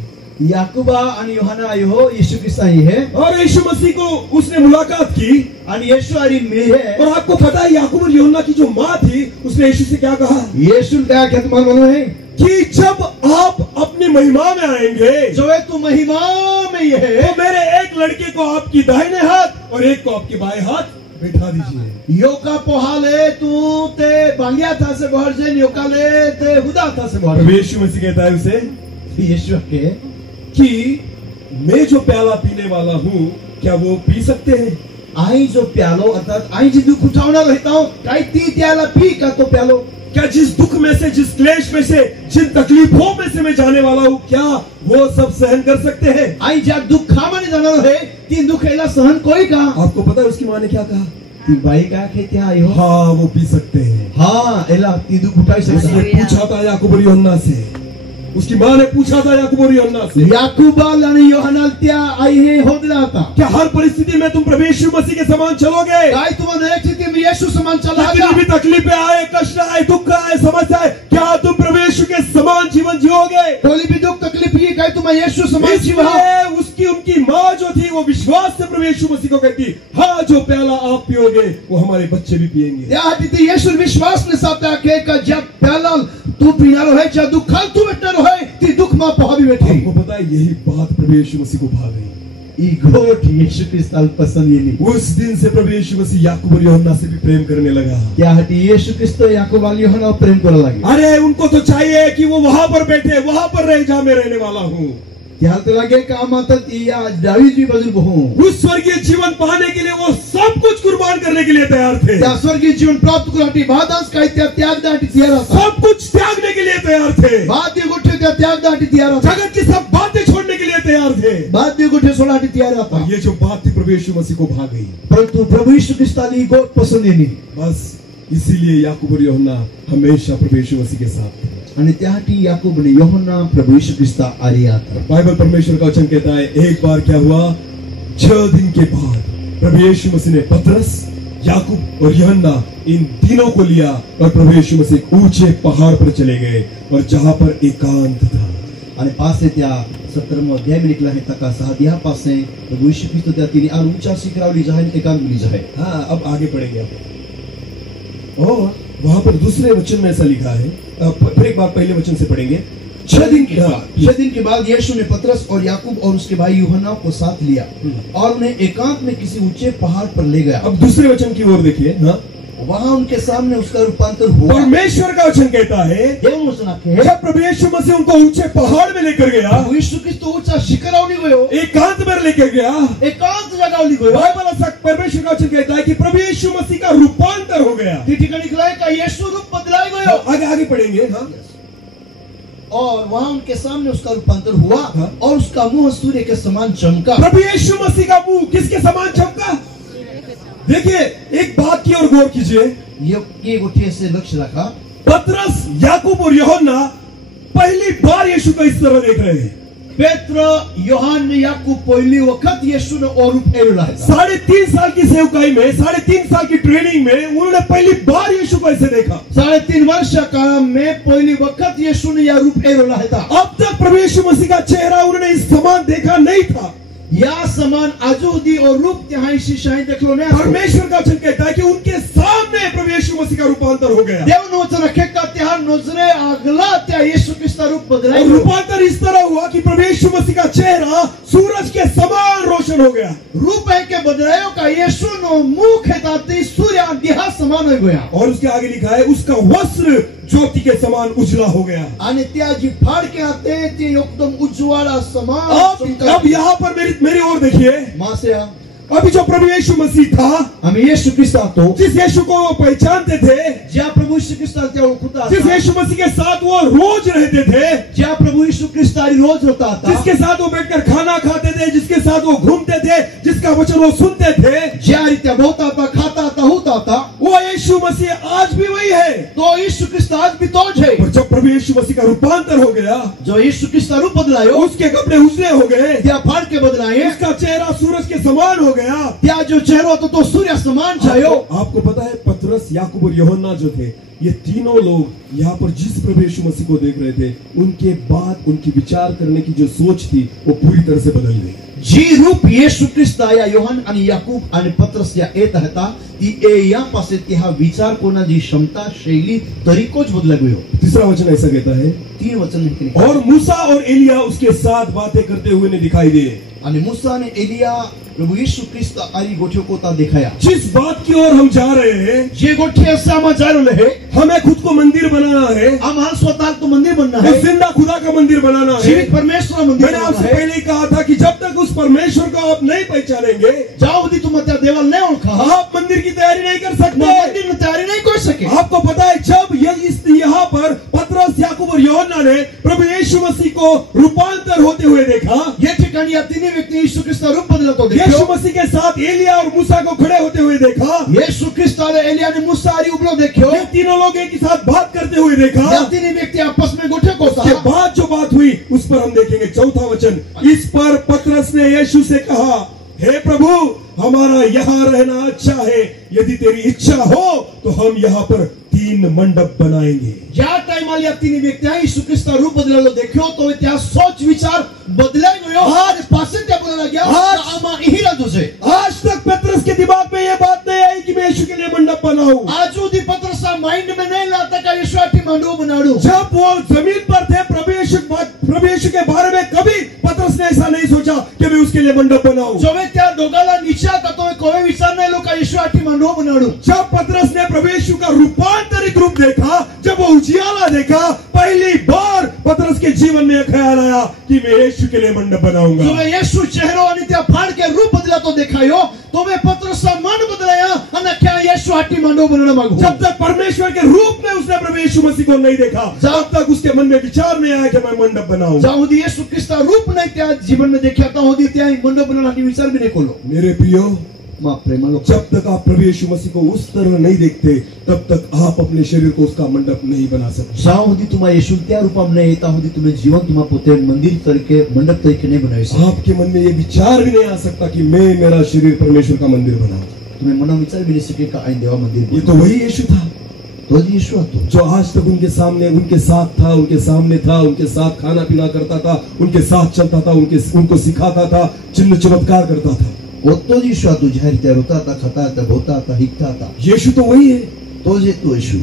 याकुबा आणि यूहन्ना आयो येशू ख्रिस्त आई है और यीशु मसीह को उसने मुलाकात की। आणि येशू आरी में है और आपको पता है याकूब और यूहन्ना की जो माँ थी उसने यीशु से क्या कहा येशू क्या क्या तुम्हाला मालूम है कि जब आप अपनी महिमा में आएंगे जो है तू महिमा में ये है तो मेरे एक लड़के को आपकी दाहिने हाथ और एक को आपके बाएं हाथ बैठा दीजिए। योका पोहाले तू ते बांग्या था से बाहर जे योकाले ते हुदा था से बाहर प्रभु यीशु मसीह कहता है उसे येशू के कि मैं जो प्याला पीने वाला हूँ क्या वो पी सकते हैं? आई जो प्यालो अर्थात आई जी दुख उठावना रहता हूँ काई ती त्याला पी का तो प्यालो क्या जिस दुख में से, जिस क्लेश में से, जिन तकलीफों में से मैं जाने वाला हूँ क्या वो सब सहन कर सकते हैं? आई ज्या दुख खामाने जाणार है ती दुख एला सहन कोई का आपको पता है उसकी माँ ने क्या कहा? ती बाई का कहते आई हो हाँ वो पी सकते हैं। हाँ एला ती दुख उठाई उसने सकता हालेलुया। पूछा था याकूब और यूहन्ना से उसकी माँ ने पूछा था याकूब और यूहन्ना से, याकूबाल आणि योहानाल त्या आईने होदला होता, क्या हर परिस्थिति में तुम प्रभु यीशु मसीह के समान चलोगे? काय तुम्हाला दरेक स्थितीमध्ये येशू समान चला कितनी भी तकलीफें आए, कष्ट आए, दुख आए, समस्या आए, क्या तुम प्रभु यीशु के समान जीवन जियोगे? कोली भी दुख तकलीफ ही काय तुम्हाला येशू समान जीवा इसलिए उसकी उनकी माँ जो थी वो विश्वास से प्रभु यीशु मसीह को कहती, हाँ जो प्याला आप पियोगे वो हमारे बच्चे भी पिएंगे। त्यासाठी ते येशू विश्वासने साथ के का जब प्याला तू पिणारो है, ज्या दुःखाल तू भेटणारो है, ती दुःख मा पहावी भेटे। आपको पता है यही बात प्रभु यीशु मसीह को भा गई। ई गोठ येशू ख्रिस्ताला पसंद येली। उस दिन से प्रभु यीशु मसीह याकूब और यूहन्ना से भी प्रेम करने लगा। त्यासाठी येशू ख्रिस्त याकूब आणि योहाना प्रेम करू लागे। अरे उनको तो चाहिए कि वो वहां पर बैठे, वहां पर रहे जहां मैं रहने वाला हूँ। त्याला तर लागे का मातात या डावीची बाजू बहू उस स्वर्गीय जीवन पाने के लिए वो सब कुछ कुर्बान करने के लिए तैयार थे। त्या स्वर्गीय जीवन प्राप्त करण्यासाठी बादास काय त्या त्यागदाटी तयार होता। सब कुछ त्यागने के लिए तैयार थे। बाध्य गोठे त्या त्यागदाटी तयार होता। जगत की सब बातें छोड़ने के लिए तैयार थे। बाध्य गोठे सोडाटी तयार होता। और ये जो बात थी प्रभु यीशु मसीह को भा गई। परंतु प्रभु यीशु ख्रिस्ताला ही गोठ पसंद येली। बस इसीलिए याकूब और यूहन्ना हमेशा प्रभु यीशु मसीह के साथ थे। आणि त्यासाठी याकूब ने योहाना प्रभु यीशु ख्रिस्ता आर्या था। बाइबल परमेश्वर का वचन कहता है, एक बार क्या हुआ, 6 दिन के बाद प्रभु यीशु मसीह ने पतरस, याकूब और यूहन्ना इन तीनों को लिया और प्रभु यीशु मसीह एक ऊंचे पहाड़ पर चले गए और जहां पर एकांत था। आणि पासे त्या 17वां अध्याय में लिखला है तका साध्या पासे प्रभु यीशु ख्रिस्त त्या तिने आन ऊंचा शिखरावली जाहे एकांत मिली जाहे। हाँ, अब आगे पढ़ेंगे आप। और वहां पर दूसरे वचन में ऐसा लिखा है, फिर एक बार पहले वचन से पढ़ेंगे। 6 दिन के बाद यीशु ने पतरस और याकूब और उसके भाई यूहन्ना को साथ लिया और उन्हें एकांत में किसी ऊंचे पहाड़ पर ले गया। अब दूसरे वचन की ओर देखिए। हाँ, वहां उनके सामने उसका रूपांतर हुआ। परमेश्वर का वचन कहता है, जब प्रभु यीशु मसीह उनको ऊंचे पहाड़ में लेकर गया, यीशु ख्रिस्त ऊंचा शिखरावली गयो, एकांत में लेकर गया, एकांत जगावली गयो। बाइबल ऐसा परमेश्वर का वचन कहता है कि प्रभु यीशु मसीह का रूपांतर हो गया। ठिकाणी लिखला है का यीशु रूप बदलाय गयो। आगे आगे पढ़ेंगे। हाँ, और वहां उनके सामने उसका रूपांतर हुआ। हाँ? और उसका मुंह सूर्य के समान चमका। प्रभु यीशु मसीह का मुंह किसके समान चमका? देखिए, एक बात की ओर गौर कीजिए। ये गोठे से लक्ष्य रखा। पतरस, याकूब और यूहन्ना पहली बार यीशु को इस तरह देख रहे हैं। पेत्र, योहान, याकूब पहली वक्त यीशु ने और रूप एवला है। 3.5 साल की सेवकाई में, 3.5 साल की ट्रेनिंग में उन्होंने पहली बार यीशु को ऐसे देखा। 3.5 वर्ष काल में पहली वक्त यीशु ने यह रूप एवला है। अब तक प्रभु यीशु मसीह का चेहरा उन्होंने इस समान देखा नहीं था। या समान आजूदी और रूप त्याही शिशाई देखलो नहीं। परमेश्वर का वचन कहता है कि उनके सामने प्रभु यीशु मसीह का रूपांतर हो गया। देव ने वचन रखे का त्याह नजरे अगला त्या यीशु ख्रिस्त रूप बदला। रूपांतर इस तरह हुआ कि प्रभु यीशु मसीह का चेहरा सूरज के समान रोशन हो गया। रूप है के बदलायो का यीशु नो मुख है ताती सूर्य दिहा समान हो गया। और उसके आगे लिखा है, उसका वस्त्र ज्योति के समान उजला हो गया। आणि त्या जी फाड़ के आते ते एकदम उज्ज्वल समान। अब यहाँ पर मेरी ओर देखिए। मासिया अभी जो प्रभु यीशु मसीह था, हम यीशु ख्रिस्त तो जिस यीशु को वो पहचानते थे, ज्या प्रभु यीशु ख्रिस्त त्या ओळखता, जिस यीशु मसीह के साथ वो रोज रहते थे, ज्या प्रभु यीशु ख्रिस्त रोज होता था, जिसके साथ वो बैठकर खाना खाते थे, जिसके साथ वो घूमते थे, जिसका वचन वो सुनते थे, ज्या रीत्या बोलता था, खाता था, होता था, वो यीशु मसीह आज भी वही है। तो यीशु ख्रिस्त आज भी तो है। और जब प्रभु यीशु मसीह का रूपांतर हो गया, जो यीशु ख्रिस्त रूप बदलायो, उसके कपड़े उजले हो गए, त्या फाड़ के बदलाए, उसका चेहरा सूरज के समान हो गया, त्या जो चेहरा तो सूर्य समान छायो। आपको पता है, पतरस, याकूब और यूहन्ना जो थे, ये तीनों लोग यहाँ पर जिस प्रभु यीशु मसीह को देख रहे थे, उनके बाद उनकी विचार करने की जो सोच थी वो पूरी तरह से बदल गई। जी रूप येशू ख्रिस्त या योहान आणि याकूब आणि पतरस या येत હતા ती या पासे त्या विचार कोणाची क्षमता शैली तरीकोच बदल गयो। तीसरा वचन ऐसा कहता है, 3 वचन लिखे, और मूसा और एलिया उसके साथ बातें करते हुए ने दिखाई दिए। आणि मूसा ने एलिया प्रभु यीशु ख्रिस्त आरी गोठे को ता दिखाया। जिस बात की ओर हम जा रहे हैं, जे गोठे से हम जा रहे हैं, हमें खुद को मंदिर बनाना है, हमारा स्वतः तो मंदिर बनना है, जिंदा खुदा का मंदिर बनाना है, जीवित परमेश्वर का मंदिर। मैंने आपसे पहले ही कहा था कि जब तक उस परमेश्वर को आप नहीं पहचानेंगे, जाओ दी तुम त्या देवाला नहीं ओळखा, आप मंदिर की तैयारी नहीं कर सकते। मंदिर में तैयारी नहीं कर सके। आपको पता है, जब यहाँ पर पतरस, पतरस, याकूब और यूहन्ना ने प्रभु यीशु मसीह को रूपांतर होते हुए देखा। या ठिकाणी या तिन्ही व्यक्ती येशू ख्रिस्त रूप बदलतो यीशु देखो. मसीह के साथ एलिया और मूसा को खड़े होते हुए देखा। येशू ख्रिस्त और एलिया ने मूसा आरी उबलो देखो. ये तीनों लोग एक ही साथ बात करते हुए देखा। या तिन्ही व्यक्ती आपस में गुठे को उसके बाद जो बात हुई उस पर हम देखेंगे 4वां वचन। इस पर पतरस ने यीशु से कहा, हे प्रभु, हमारा यहाँ रहना अच्छा है। यदि तेरी इच्छा हो तो हम यहाँ पर 3 मंडप बनाएंगे। ज्या टाइमाला या तिन्ही व्यक्ती येशू ख्रिस्त रूप बदलेलो देखो तो त्या सोच विचार बदलाय गयो. आज पासे त्या बोलायला गया आज- आमा यही राजू से. आज तक पतरस के दिमाग में यह बात नहीं आई कि मैं यीशु के लिए मंडप बनाऊं। आज उदी पत्रसा माइंड में नहीं लाता का यीशु आटी मंडो बनाड़ू. जब वो जमीन पर थे, प्रभु यीशु के बारे में कभी पतरस ने ऐसा नहीं सोचा कि मैं उसके लिए मंडप बनाऊं। जो वे त्या डोगाला नीचा का तो कोई विचार नहीं लो का यीशु आटी मंडो बनाड़ू. जब पतरस ने प्रभु यीशु का रूपांतरित रूप देखा, जब वो उजियाला देखा, पहली बार पतरस के जीवन में यह ख्याल आया कि मैं यीशु के लिए मंडप बनाऊंगा। जो वे यीशु चेहरो आणि त्या फाड़ के रूप बदला तो देखायो तो वे पत्रसा मन बदलाया आणि क्या यीशु आटी मंडो बनना मागू. जब तक परमेश्वर के रूप में उसने प्रभु यीशु मसीह को नहीं देखा, जब तक उसके मन में विचार नहीं आया कि मैं मंडप बनाऊं। जाऊदी यीशु ख्रिस्त रूप नहीं त्या जीवन में देखा था होदी त्या मंडो बनना की विचार भी नहीं कोलो. मेरे प्रियो, मां प्रेम लोग जब तक आप प्रभु यीशु मसीह को उस तरह नहीं देखते, तब तक आप अपने शरीर को उसका मंडप नहीं बना सकते। जाऊदी तुम्हा यीशु त्या रूपामध्ये येता होदी तुम्हें जीवन तुम्हा पोते मंदिर तरीके मंडप तरीके नहीं बनावे सकते. आपके मन में ये विचार भी नहीं आ सकता कि मैं मेरा शरीर परमेश्वर का मंदिर बनाऊं। तुम्हें मना विचार भी नहीं सके का आई देवा मंदिर. ये तो वही यीशु था तो यीशु आतो जो आज तक उनके सामने, उनके साथ था, उनके सामने था, उनके साथ खाना पीना करता था, उनके साथ चलता था, उनको सिखाता था, चिन्ह चमत्कार करता था। वो तो यीशु आतो जाहिर त्या रोता था, खाता था, बोता था, हिकता था. यीशु तो वही है, तो जे तो यीशु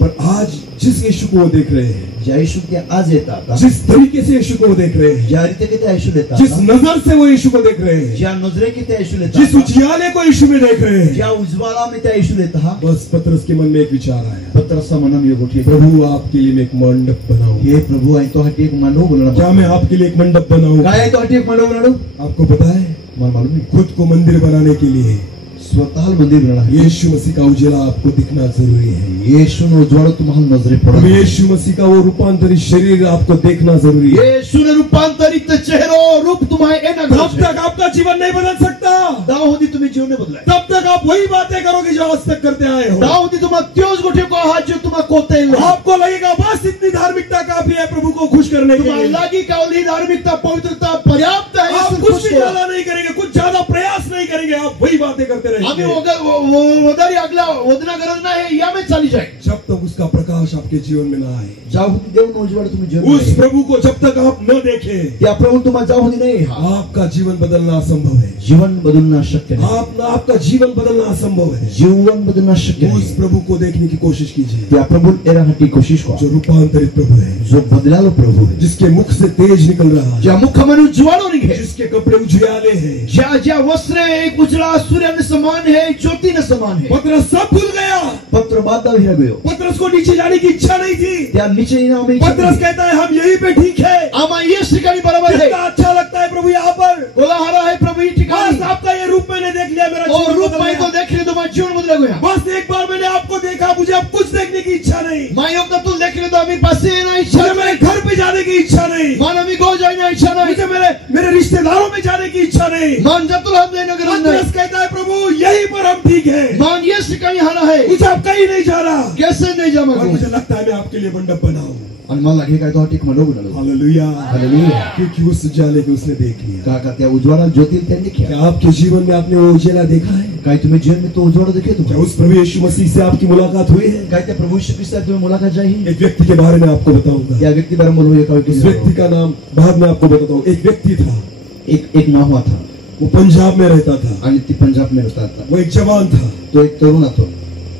पर आज जिस यीशु को वो देख रहे हैं, ज्या यीशु त्या आज येता था, जिस तरीके से यीशु को वो देख रहे हैं, ज्या रीते के त्या यीशु लेता जिस था, नजर से वो यीशु को देख रहे हैं, ज्या नजरे के त्या यीशु लेता जिस था, उजियाले को यीशु में देख रहे हैं, ज्या उज्ज्वला में त्या यीशु लेता हा. बस पतरस के मन में एक विचार आया, पत्रसा मनम यो गोठी प्रभु आपके लिए मैं एक मंडप बनाऊं। हे प्रभु आई तो हटी एक मानव बोलना. क्या मैं आपके लिए एक मंडप बनाऊं? काय आहे तो हटी एक मानव बनाडू. आपको पता है, मला मालूम है खुद को मंदिर बनाने के लिए स्वतः मंदिर बनाना है. यीशु मसीह का उजियाला आपको दिखना जरूरी है। यीशु नो उज्ज्वल तुम्हाला नजरे पड़ा. प्रभु यीशु मसीह का वो रूपांतरित शरीर आपको देखना जरूरी है। यीशु ने रूपांतरित चेहरो रूप तुम्हारे एना तब तक आपका जीवन नहीं बदल सकता, दाऊदी तुम्ही जीवन में बदलाय. तब तक आप वही बातें करोगे जो आज तक करते आए हो। दाऊदी तुम्हा त्योज गोठे को हा जो तुम्हा कोते आपको लगेगा बस इतनी धार्मिकता काफी है प्रभु को खुश करने के तुम्हाला लिए। लागी का ओली धार्मिकता पवित्रता पर्याप्त है. आप यीशु कुछ खुश भी को. ज्यादा नहीं करेंगे, कुछ ज्यादा प्रयास नहीं करेंगे, आप वही बातें करते आम्ही रहेंगे वदारी आगला वदना गरज नाही या में चाली जाए. जब तक उसका प्रकाश आपके जीवन में ना आए। जाऊदी देव नो उज्ज्वल तुम्ही जीवन उस प्रभु को जब तक आप न देखें, त्या प्रभु तुम्हाला जाऊदी नाही हा. आपका जीवन बदलना असंभव है। जीवन बदलना शक्य नाही. आपका जीवन बदलना असंभव है। जीवन बदलना शक्य उस नाही. प्रभु को देखने की कोशिश कीजिए त्या प्रभु एरा हटी कोशिश को जो रूपांतरित प्रभु है, जो बदलालो प्रभु है. जिसके मुख से तेज निकल रहा है, ज्या मुखामध्ये उज्ज्वल निघे. जिसके कपड़े उजियाले हैं। ज्या ज्या वस्त्रे एक उजळा सूर्याने समान है, ज्योतीने समान है. पतरस सब भूल गया। पत्र बाधा हिरा गयो. पतरस को नीचे जाने की इच्छा नहीं थी। त्या नीचे इनाम में पतरस कहता है हम यहीं पे ठीक है, आमा ये ठिकाणी बरोबर है. कितना अच्छा लगता है प्रभु यहाँ पर। बोला हरा है प्रभु ये बस ठिकाणी. आपका ये रूप मैंने देख लिया, मेरा और जीवन रूप बदल में तो गया। देख रहे तुम्हारा जीवन बदल गया. बस एक बार मैंने आपको देखा, मुझे अब कुछ देखने की इच्छा नहीं। मायो का तू देख रहे तो अभी पासे ना इच्छा मुझे मेरे घर पे जाने की इच्छा नहीं। मान अभी गो जाए इच्छा नहीं. मुझे मेरे रिश्तेदारों में जाने की इच्छा नहीं। मान जतुल हम जाए नगर पतरस कहता है प्रभु यहीं पर हम ठीक है, मान ये ठिकाणी हरा है. मुझे अब कहीं नहीं जाना। कैसे नहीं जा और मग. मुझे लगता है मैं आपके लिए मंडप बनाऊं। आणि मला लागे काय तो हटी म्हणलो बनलो. Hallelujah, hallelujah. क्योंकि उस उजाले को उसने देख लिया। का त्या उज्ज्वला ज्योती त्यांनी क्या किया. आपके जीवन में आपने वो उजाला देखा है? काय तुम्ही जीवन में तो उज्ज्वल देखे क्या तुम्ही. उस प्रभु यीशु मसीह से आपकी मुलाकात हुई है? काय त्या प्रभु यीशु ख्रिस्त तुम्ही मुलाकात जाही. एक व्यक्ति के बारे में आपको बताऊंगा। या व्यक्ति बारे बोलो एका उस व्यक्ति का नाम बाद में आपको बताता हूँ। एक व्यक्ति था, एक नाव था वो पंजाब में रहता था। आणि ती पंजाब में रहता था. वो एक जवान था तो एक तरुण હતો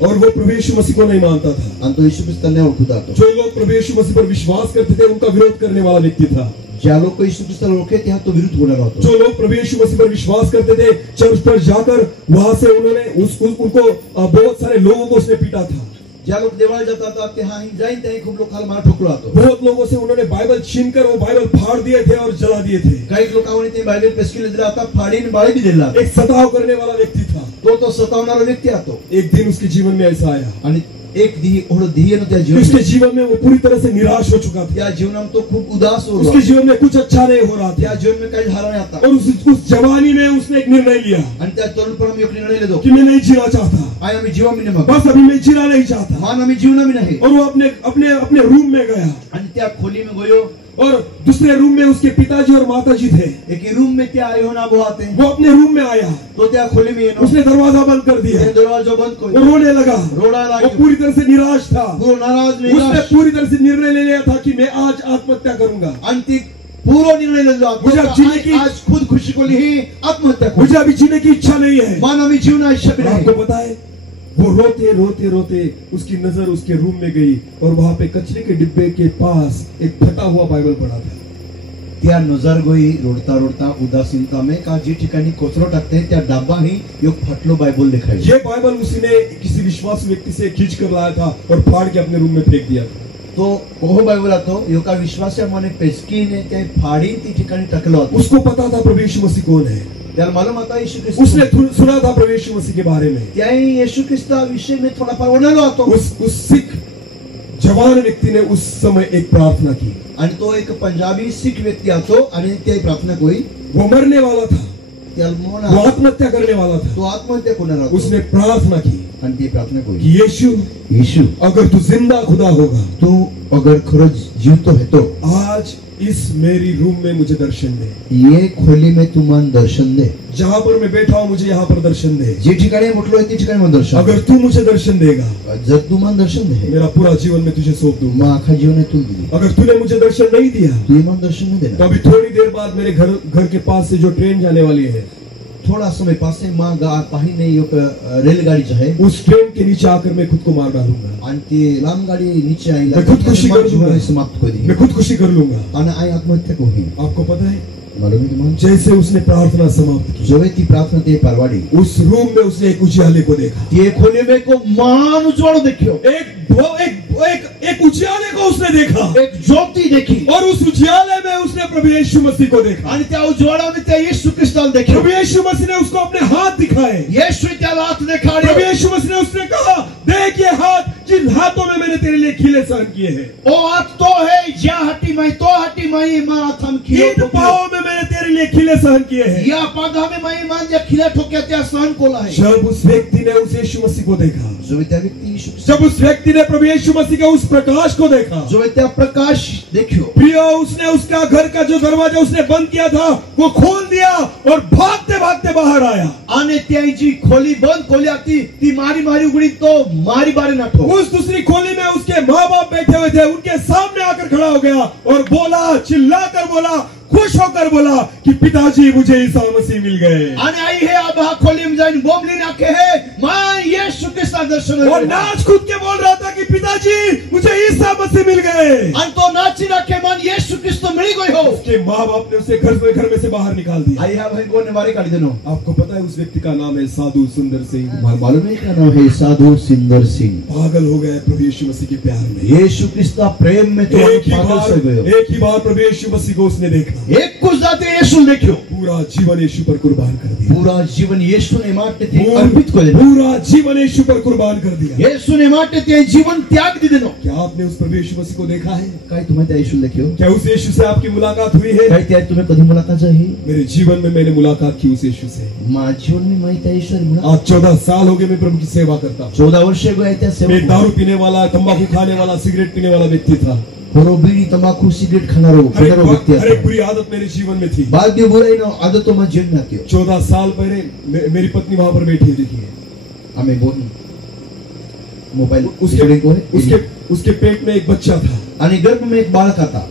और वो प्रभु यीशु मसीह को नहीं मानता था। आणि तो यीशु ख्रिस्ताने ओळखत होता. जो लोग प्रभु यीशु मसीह पर विश्वास करते थे उनका विरोध करने वाला व्यक्ति था। ज्या लोक यीशु ख्रिस्ताला ओळखे त्या तो विरुद्ध बोलणार होतो. जो लोग प्रभु यीशु मसीह पर विश्वास करते थे, चर्च पर जाकर वहां से उन्होंने उनको बहुत सारे लोगों को उसने पीटा था। ज्या लोक देवाला जातात त्या हाही जाईन त्या खूप लोकांना मार ठोकला होतो. बहुत लोगों से उन्होंने बाइबल छीनकर वो बाइबल फाड़ दिए थे और जला दिए थे। काही लोकांनी ते बायबल पेशकीला दिला होता, फाडीन बाळी बी दिला. एक सताव करने वाला व्यक्ती था। तो सतावणारा व्यक्ती હતો. एक दिन उसके जीवन में ऐसा आया, आणि एक धियेनं त्या उसके जीवन जीवन में वो पूरी तरह से निराश हो चुका था। त्या जीवनात तो खूप उदास हो उसके जीवन में कुछ अच्छा नहीं हो रहा त्या था जीवन में काही झालं नाही आता और उस जवानी में उसने एक निर्णय लिया आणि त्या तरुणपणामध्ये एक निर्णय लेतो कि मैं नहीं जीना चाहता, आय आम्ही जीवा मी नाही मग बस अभी मैं जीना नहीं चाहता। मान आम्ही जीवना मी नाही और वो अपने अपने अपने रूम में गया आणि त्या खोली में गयो और दूसरे रूम में उसके पिताजी और माताजी थे। एक रूम में त्या आयो ना बुआते वो अपने रूम में आया, तो त्या खोली में येनो उसने दरवाजा बंद कर दिया, दरवाजा बंद वो करो रोने लगा, रोड़ा वो लागे पूरी तरह से निराश था। वो नाराज उसने निराश पूरी तरह से निर्णय ले लिया था कि मैं आज आत्महत्या करूंगा, आणि ती पूर्व निर्णय लेलो मुझे अब जीने की- आज खुद खुशी को ही आत्महत्या करू मुझे अभी जीने की इच्छा नहीं है। मान आम्ही जीवना इच्छा भी नाही आपको पता है वो रोते रोते रोते उसकी नजर उसके रूम में गई और वहां पे कचरे के डिब्बे के पास एक फटा हुआ बाइबल पड़ा था। त्या नजर गोई रोडता रोडता उदासीनता में का जी ठिकाणी कोचरो टाकते त्या डब्बा ही एक फटलो बाइबल दिखाई ये बाइबल उसने किसी विश्वास व्यक्ति से खींच कर लाया था और फाड़ के अपने रूम में फेंक दिया था। तो ओहो बाइबल आतो एका विश्वासामाने पेस्कीने ते फाडी ती ठिकाणी टाकलो होतो उसको पता था प्रभु यीशु मसीह कौन है, त्याला मालूम आता येशू उसने ख्रिस्त सुना था प्रभु यीशु मसीह के बारे में। त्याही येशू ख्रिस्ता विषय में थोडाफार ओळखलो होतो उस सिख जवान व्यक्ति ने उस समय एक प्रार्थना की। आणि तो एक पंजाबी सिख व्यक्ती आतो आणि ते प्रार्थना कोई वो मरने वाला था, त्याला वो मोना आत्महत्या करने वाला था। तो आत्महत्या कोणाला होतो उसने प्रार्थना की आणि ती प्रार्थना कोई कि यीशु येशू अगर तू जिंदा खुदा होगा तू अगर खरंच जीवतो है तो आज इस मेरी रूम में मुझे दर्शन दे, ये खोली में तू मन दर्शन दे जहां पर मैं बैठा हूं मुझे यहाँ पर दर्शन दे। जे ठिकाणी म्हटलोय ते ठिकाणी मन दर्शन अगर तू मुझे दर्शन देगा जर तू मन दर्शन दे मेरा पूरा जीवन मैं तुझे सौंप दूंगा। मग अख्खा जीवन तू दिली अगर तूने मुझे दर्शन नहीं दिया तू मन दर्शन नहीं तो देना अभी थोड़ी देर बाद मेरे घर के पास से जो ट्रेन जाने वाली है थोड़ा समय पास से माँ पाही नहीं एक रेलगाड़ी जो है उस ट्रेन के नीचे आकर मैं खुद को मार डालूंगा, आणि ती लांब गाड़ी नीचे आई मैं खुदकुशी कर लूंगा। समाप्त कर दी मैं खुदकुशी कर लूंगा। आणि आई आत्महत्या को ही आपको पता है मालूम है तुम्हाला जैसे उसने प्रार्थना समाप्त की जो ती प्रार्थना ते परवाड़ी उस रूम में उसने एक उजियाले को देखा, ते खोले में को महान उज्जवल देखियो एक उजियाले को उसने देखा एक ज्योति देखी और उस उजियाले में उसने प्रभु यीशु मसीह को देखा। आणि त्या उज्ज्वला में त्या यीशु ख्रिस्ताला देखियो प्रभु यीशु मसीह ने उसको अपने हाथ दिखाए। यीशु त्याला हात प्रभु देखाड़े यीशु मसीह ने उसने कहा देख ये हाथ जिन हाथों में मैंने तेरे लिए खिले सहन किए हैं, ओ हात तो है ज्या हाटी माई तो हाटी माई मा थम खियो इन पाँवों में मैंने तेरे लिए खिले सहन किए हैं। या पागा में माई मान ज्या खिला ठोक्या त्या सहन कोला है जब उस व्यक्ति ने उस यीशु मसीह को देखा, जो त्या व्यक्ती यीशु जब उस व्यक्ति ने प्रभु यीशु मसीह के उस प्रकाश को देखा, जो त्या प्रकाश देखियो प्रिय उसने उसका घर का जो दरवाजा उसने बंद किया था वो खोल दिया और भागते भागते बाहर आया। आणि त्याची खोली बंद खोली आती ती मारी मारी उघडी तो मारी बारी नाठो उस दूसरी खोली में उसके माँ बाप बैठे हुए थे, उनके सामने आकर खड़ा हो गया और बोला, चिल्लाकर बोला, खुश होकर बोला कि पिताजी मुझे ईसा मसीह मिल गए। आणि आई हे अब हा खोली में जाइन बोमली नाखे है मां यीशु के साथ दर्शन और नाच कूद के बोल रहा था कि पिताजी मुझे ईसा मसीह मिल गए। आणि तो नाची नाखे मान यीशु ख्रिस्त मिल गई हो उसके माँ बाप ने उसे घर में से बाहर निकाल दिया। आई हा भाई को ने मारी काढी देनो आपको पता है उस व्यक्ति का नाम है साधु सुंदर सिंह। मालूम है क्या नाम है साधु सुंदर सिंह पागल हो गए प्रभु यीशु मसीह के प्यार में। यीशु ख्रिस्त प्रेम में तो पागल से गयो एक ही बार प्रभु यीशु मसीह को उसने देखा, एक कुछ जाते यीशु देखियो पूरा जीवन यीशु पर कुर्बान कर दिया। पूरा जीवन यीशु ने माटे ते अर्पित कर दिया। पूरा जीवन यीशु पर कुर्बान कर दिया। यीशु ने माटे ते जीवन त्याग दी देनो। क्या आपने उस प्रभु यीशु मसीह को देखा है? काय तुम्हें त्या यीशु देखियो? क्या उस यीशु से आपकी मुलाकात हुई है? काय त्या तुम्हें कधी मुलाकात झाली? मेरे जीवन में मैंने मुलाकात की उस यीशु से। माझ्या जीवन में मैं त्या यीशु मुलाकात आज 14 साल हो गए मैं प्रभु की सेवा करता हूँ। 14 वर्ष गए त्या सेवा। मैं दारू पीने वाला, तंबाकू खाने वाला, सिगरेट पीने वाला व्यक्ति था। बीड़ी तंबाकू सिगरेट खानारो व्यक्ति हर एक बुरी आदत मेरे जीवन में थी। बाद भी बुराई ना आदतों में जीवन में आती हो। 14 साल पहले मेरी पत्नी वहां पर बैठी हुई थी। हमें बोल मोबाइल उसके पेट में एक बच्चा था आणि गर्भ में एक बालक आता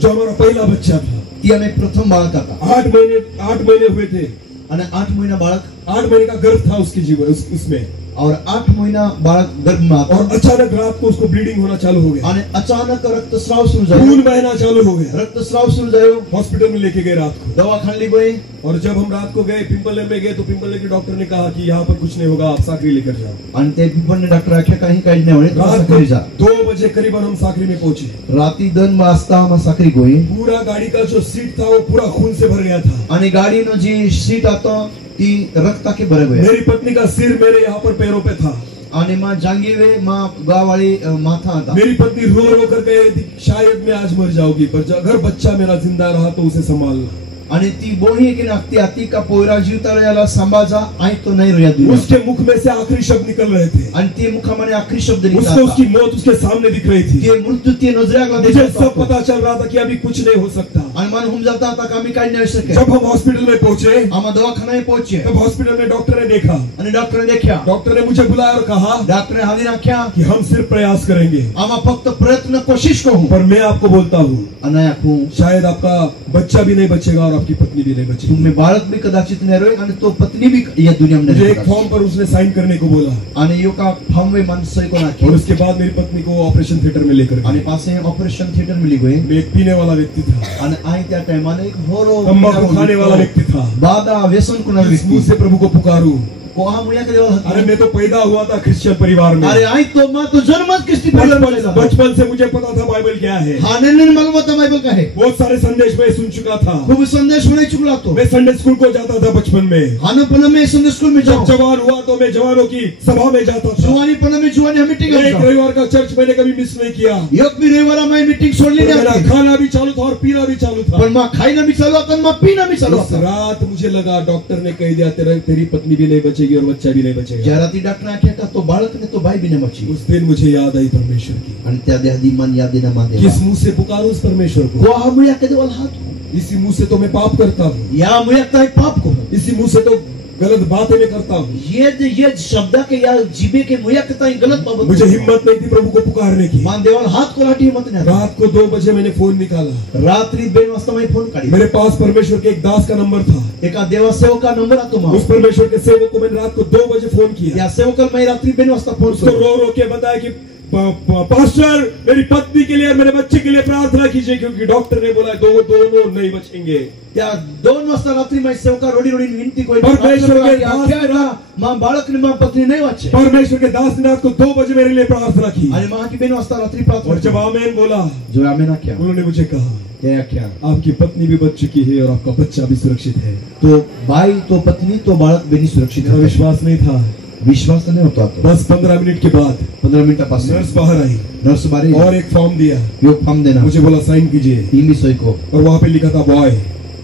जो हमारा पहला बच्चा था। ती हमें प्रथम बालक आता 8 महीने हुए थे आणि 8 महीना बालक 8 महीने का गर्भ था उसके जीवन उसमें और 8 महीना बालक गर्भ में आता और अचानक रात को उसको ब्लीडिंग होना चालू हो गया आणि अचानक रक्तस्राव शुरू खून झाला। बहना चालू हो गया। रक्तस्राव शुरू झालो। हॉस्पिटल में लेके गए रात को, दवाखाने गए और जब हम रात को गए पिंपलर में गए तो पिंपलर के डॉक्टर ने कहा कि यहाँ पर कुछ नहीं होगा, आप साकरी लेकर जाओ। आणि ते पिंपळने डॉक्टर आख्या काही काही नाही म्हणे रात साखरी जा। को 2 बजे करीबन हम साकरी में पहुंचे। राती 2 वाजता हम साखरी गोई। पूरा गाड़ी का जो सीट था वो पूरा खून से भर गया था आणि गाडीनं जी सीट आता ती रक्ता के भर गई। मेरी पत्नी का सिर मेरे यहाँ पर पैरों पे था आणि मां जांगीवे मां गावाळी माथा आता मेरी पत्नी रो रो कर कह रही थी शायद मैं आज मर जाऊंगी, पर अगर बच्चा मेरा जिंदा रहा तो उसे संभालना। आणि ती बोही की नागती आती का पोयरा जीवताला याला सांभाळजा आई तो नाही रोया दुनिया उसके मुख में से आखिरी शब्द निकल रहे थे। आणि ते मुखामध्ये आखरी शब्द उसको निघाला उसकी मौत उसके सामने दिख रही थी। ते मृत्यू ते नजरेला मुझे दिसत सब होता. पता चल रहा था कि अभी कुछ नहीं हो सकता। आणि मन होऊन जाता आता का मी काही नाही शके जब हम हॉस्पिटल में पहुंचे आम्हा दवाखान्यात पोहोचे तब हॉस्पिटल में डॉक्टर ने देखा, आणि डॉक्टरने देखा डॉक्टर ने मुझे बुलाया और कहा डॉक्टरने हादी राख्या कि हम सिर्फ प्रयास करेंगे, आम्हा फक्त प्रयत्न कोशिश करू पर मैं आपको बोलता हूँ आणि आखू शायद आपका बच्चा भी नहीं बचेगा और आपकी पत्नी भी नहीं बचेगी। तुम्ही बाळक भी कदाचित नाही रोय आणि तो पत्नी भी या दुनिया में मुझे नाही एक फॉर्म पर उसने साइन करने को बोला आणि यो का फॉर्म वे मन सही को नाखी और उसके बाद मेरी पत्नी को ऑपरेशन थिएटर में लेकर आणि गए। पासे ऑपरेशन थिएटर मिली गए मैं एक पीने वाला व्यक्ति था, आणि आई त्या टाइमाला एक होरो तंबाकू खाने वाला व्यक्ति था। बाधा व्यसन कुणा इस मुंह व्यक्ती से प्रभु को पुकारूं। को हा मुया के देवाल अरे मैं तो पैदा हुआ था क्रिश्चियन परिवार में। अरे आई तो मां तो जन्मच किस्ती परिवार बचपन बचपन से मुझे पता था बाइबल क्या है। हानेने मालूम था बाइबल का है बहुत सारे संदेश मैं सुन चुका था। खूब संदेश में चुकला तो मैं संडे स्कूल को जाता था बचपन में। हानपन में संदेश स्कूल में जब जाओ जवान हुआ तो मैं जवानों की सभा में जाता था। जुवानी पन में जुवानी मीटिंग एक रविवार का चर्च मैंने कभी मिस नहीं किया। एक भी रविवार में मीटिंग छोड़ली मेरा नहीं खाना भी चालू था और पीना भी चालू था। पर मां खाईना भी चालू था मां पीना भी चालू उस था रात मुझे लगा डॉक्टर ने कह दिया तेरी पत्नी भी नहीं बचेगी और बच्चा भी नहीं बचेगा। जरा ती डॉक्टर आख्या का तो बाळक ने तो बाई भी नहीं बची उस दिन मुझे याद आई परमेश्वर की। आणि त्या देहदी मन यादीना मा देवा किस मुंह से पुकारूं उस परमेश्वर को? को हा मुया के देवाल हाथ इसी मुंह से तो मैं पाप करता हूँ, या मुया ताई पाप को इसी मुंह से तो गलत बातें मैं करता हूँ। ये शब्द के या जीबे के मुया के ताई गलत बाबत मुझे हिम्मत नहीं थी प्रभु को पुकारने की। मान देवाल हाथ को लाठी हिम्मत नहीं रात को 2 बजे मैंने फोन निकाला। रात्रि 2 वाजता मैं फोन काढी मेरे पास परमेश्वर के एक दास का नंबर था। एका देवा सेवक का नंबर आतो मा उस परमेश्वर के सेवक को मैंने रात को 2 बजे फोन किया। या सेवकल मैं रात्रि 2 वाजता फोन उसको रो रो के बताया कि पास्टर मेरी पत्नी के लिए और मेरे बच्चे के लिए प्रार्थना कीजिए क्योंकि डॉक्टर ने बोला दोनों नहीं बचेंगे। त्या 2 वाजता रात्री मैं सेवका रोडी रोडी विनती कोई परमेश्वर के दास मां बाळक ने मां पत्नी नहीं बचे। परमेश्वर के दास ने रात को 2 बजे मेरे लिए प्रार्थना की आणि मां की 2 वाजता रात्री प्रार्थना और जब आमीन बोला जो आमीन क्या उन्होंने मुझे कहा क्या क्या आपकी पत्नी भी बच चुकी है और आपका बच्चा भी सुरक्षित है। तो बाई तो पत्नी तो बाळक बेनी सुरक्षित मेरा है। विश्वास नहीं था। विश्वास नहीं होता तो बस 15 मिनट के बाद 15 मिनट पास नर्स बाहर आई नर्स बारे और एक फॉर्म दिया। योग फॉर्म देना मुझे बोला साइन कीजिए इंग्लिश सोई को और वहां पे लिखा था बॉय।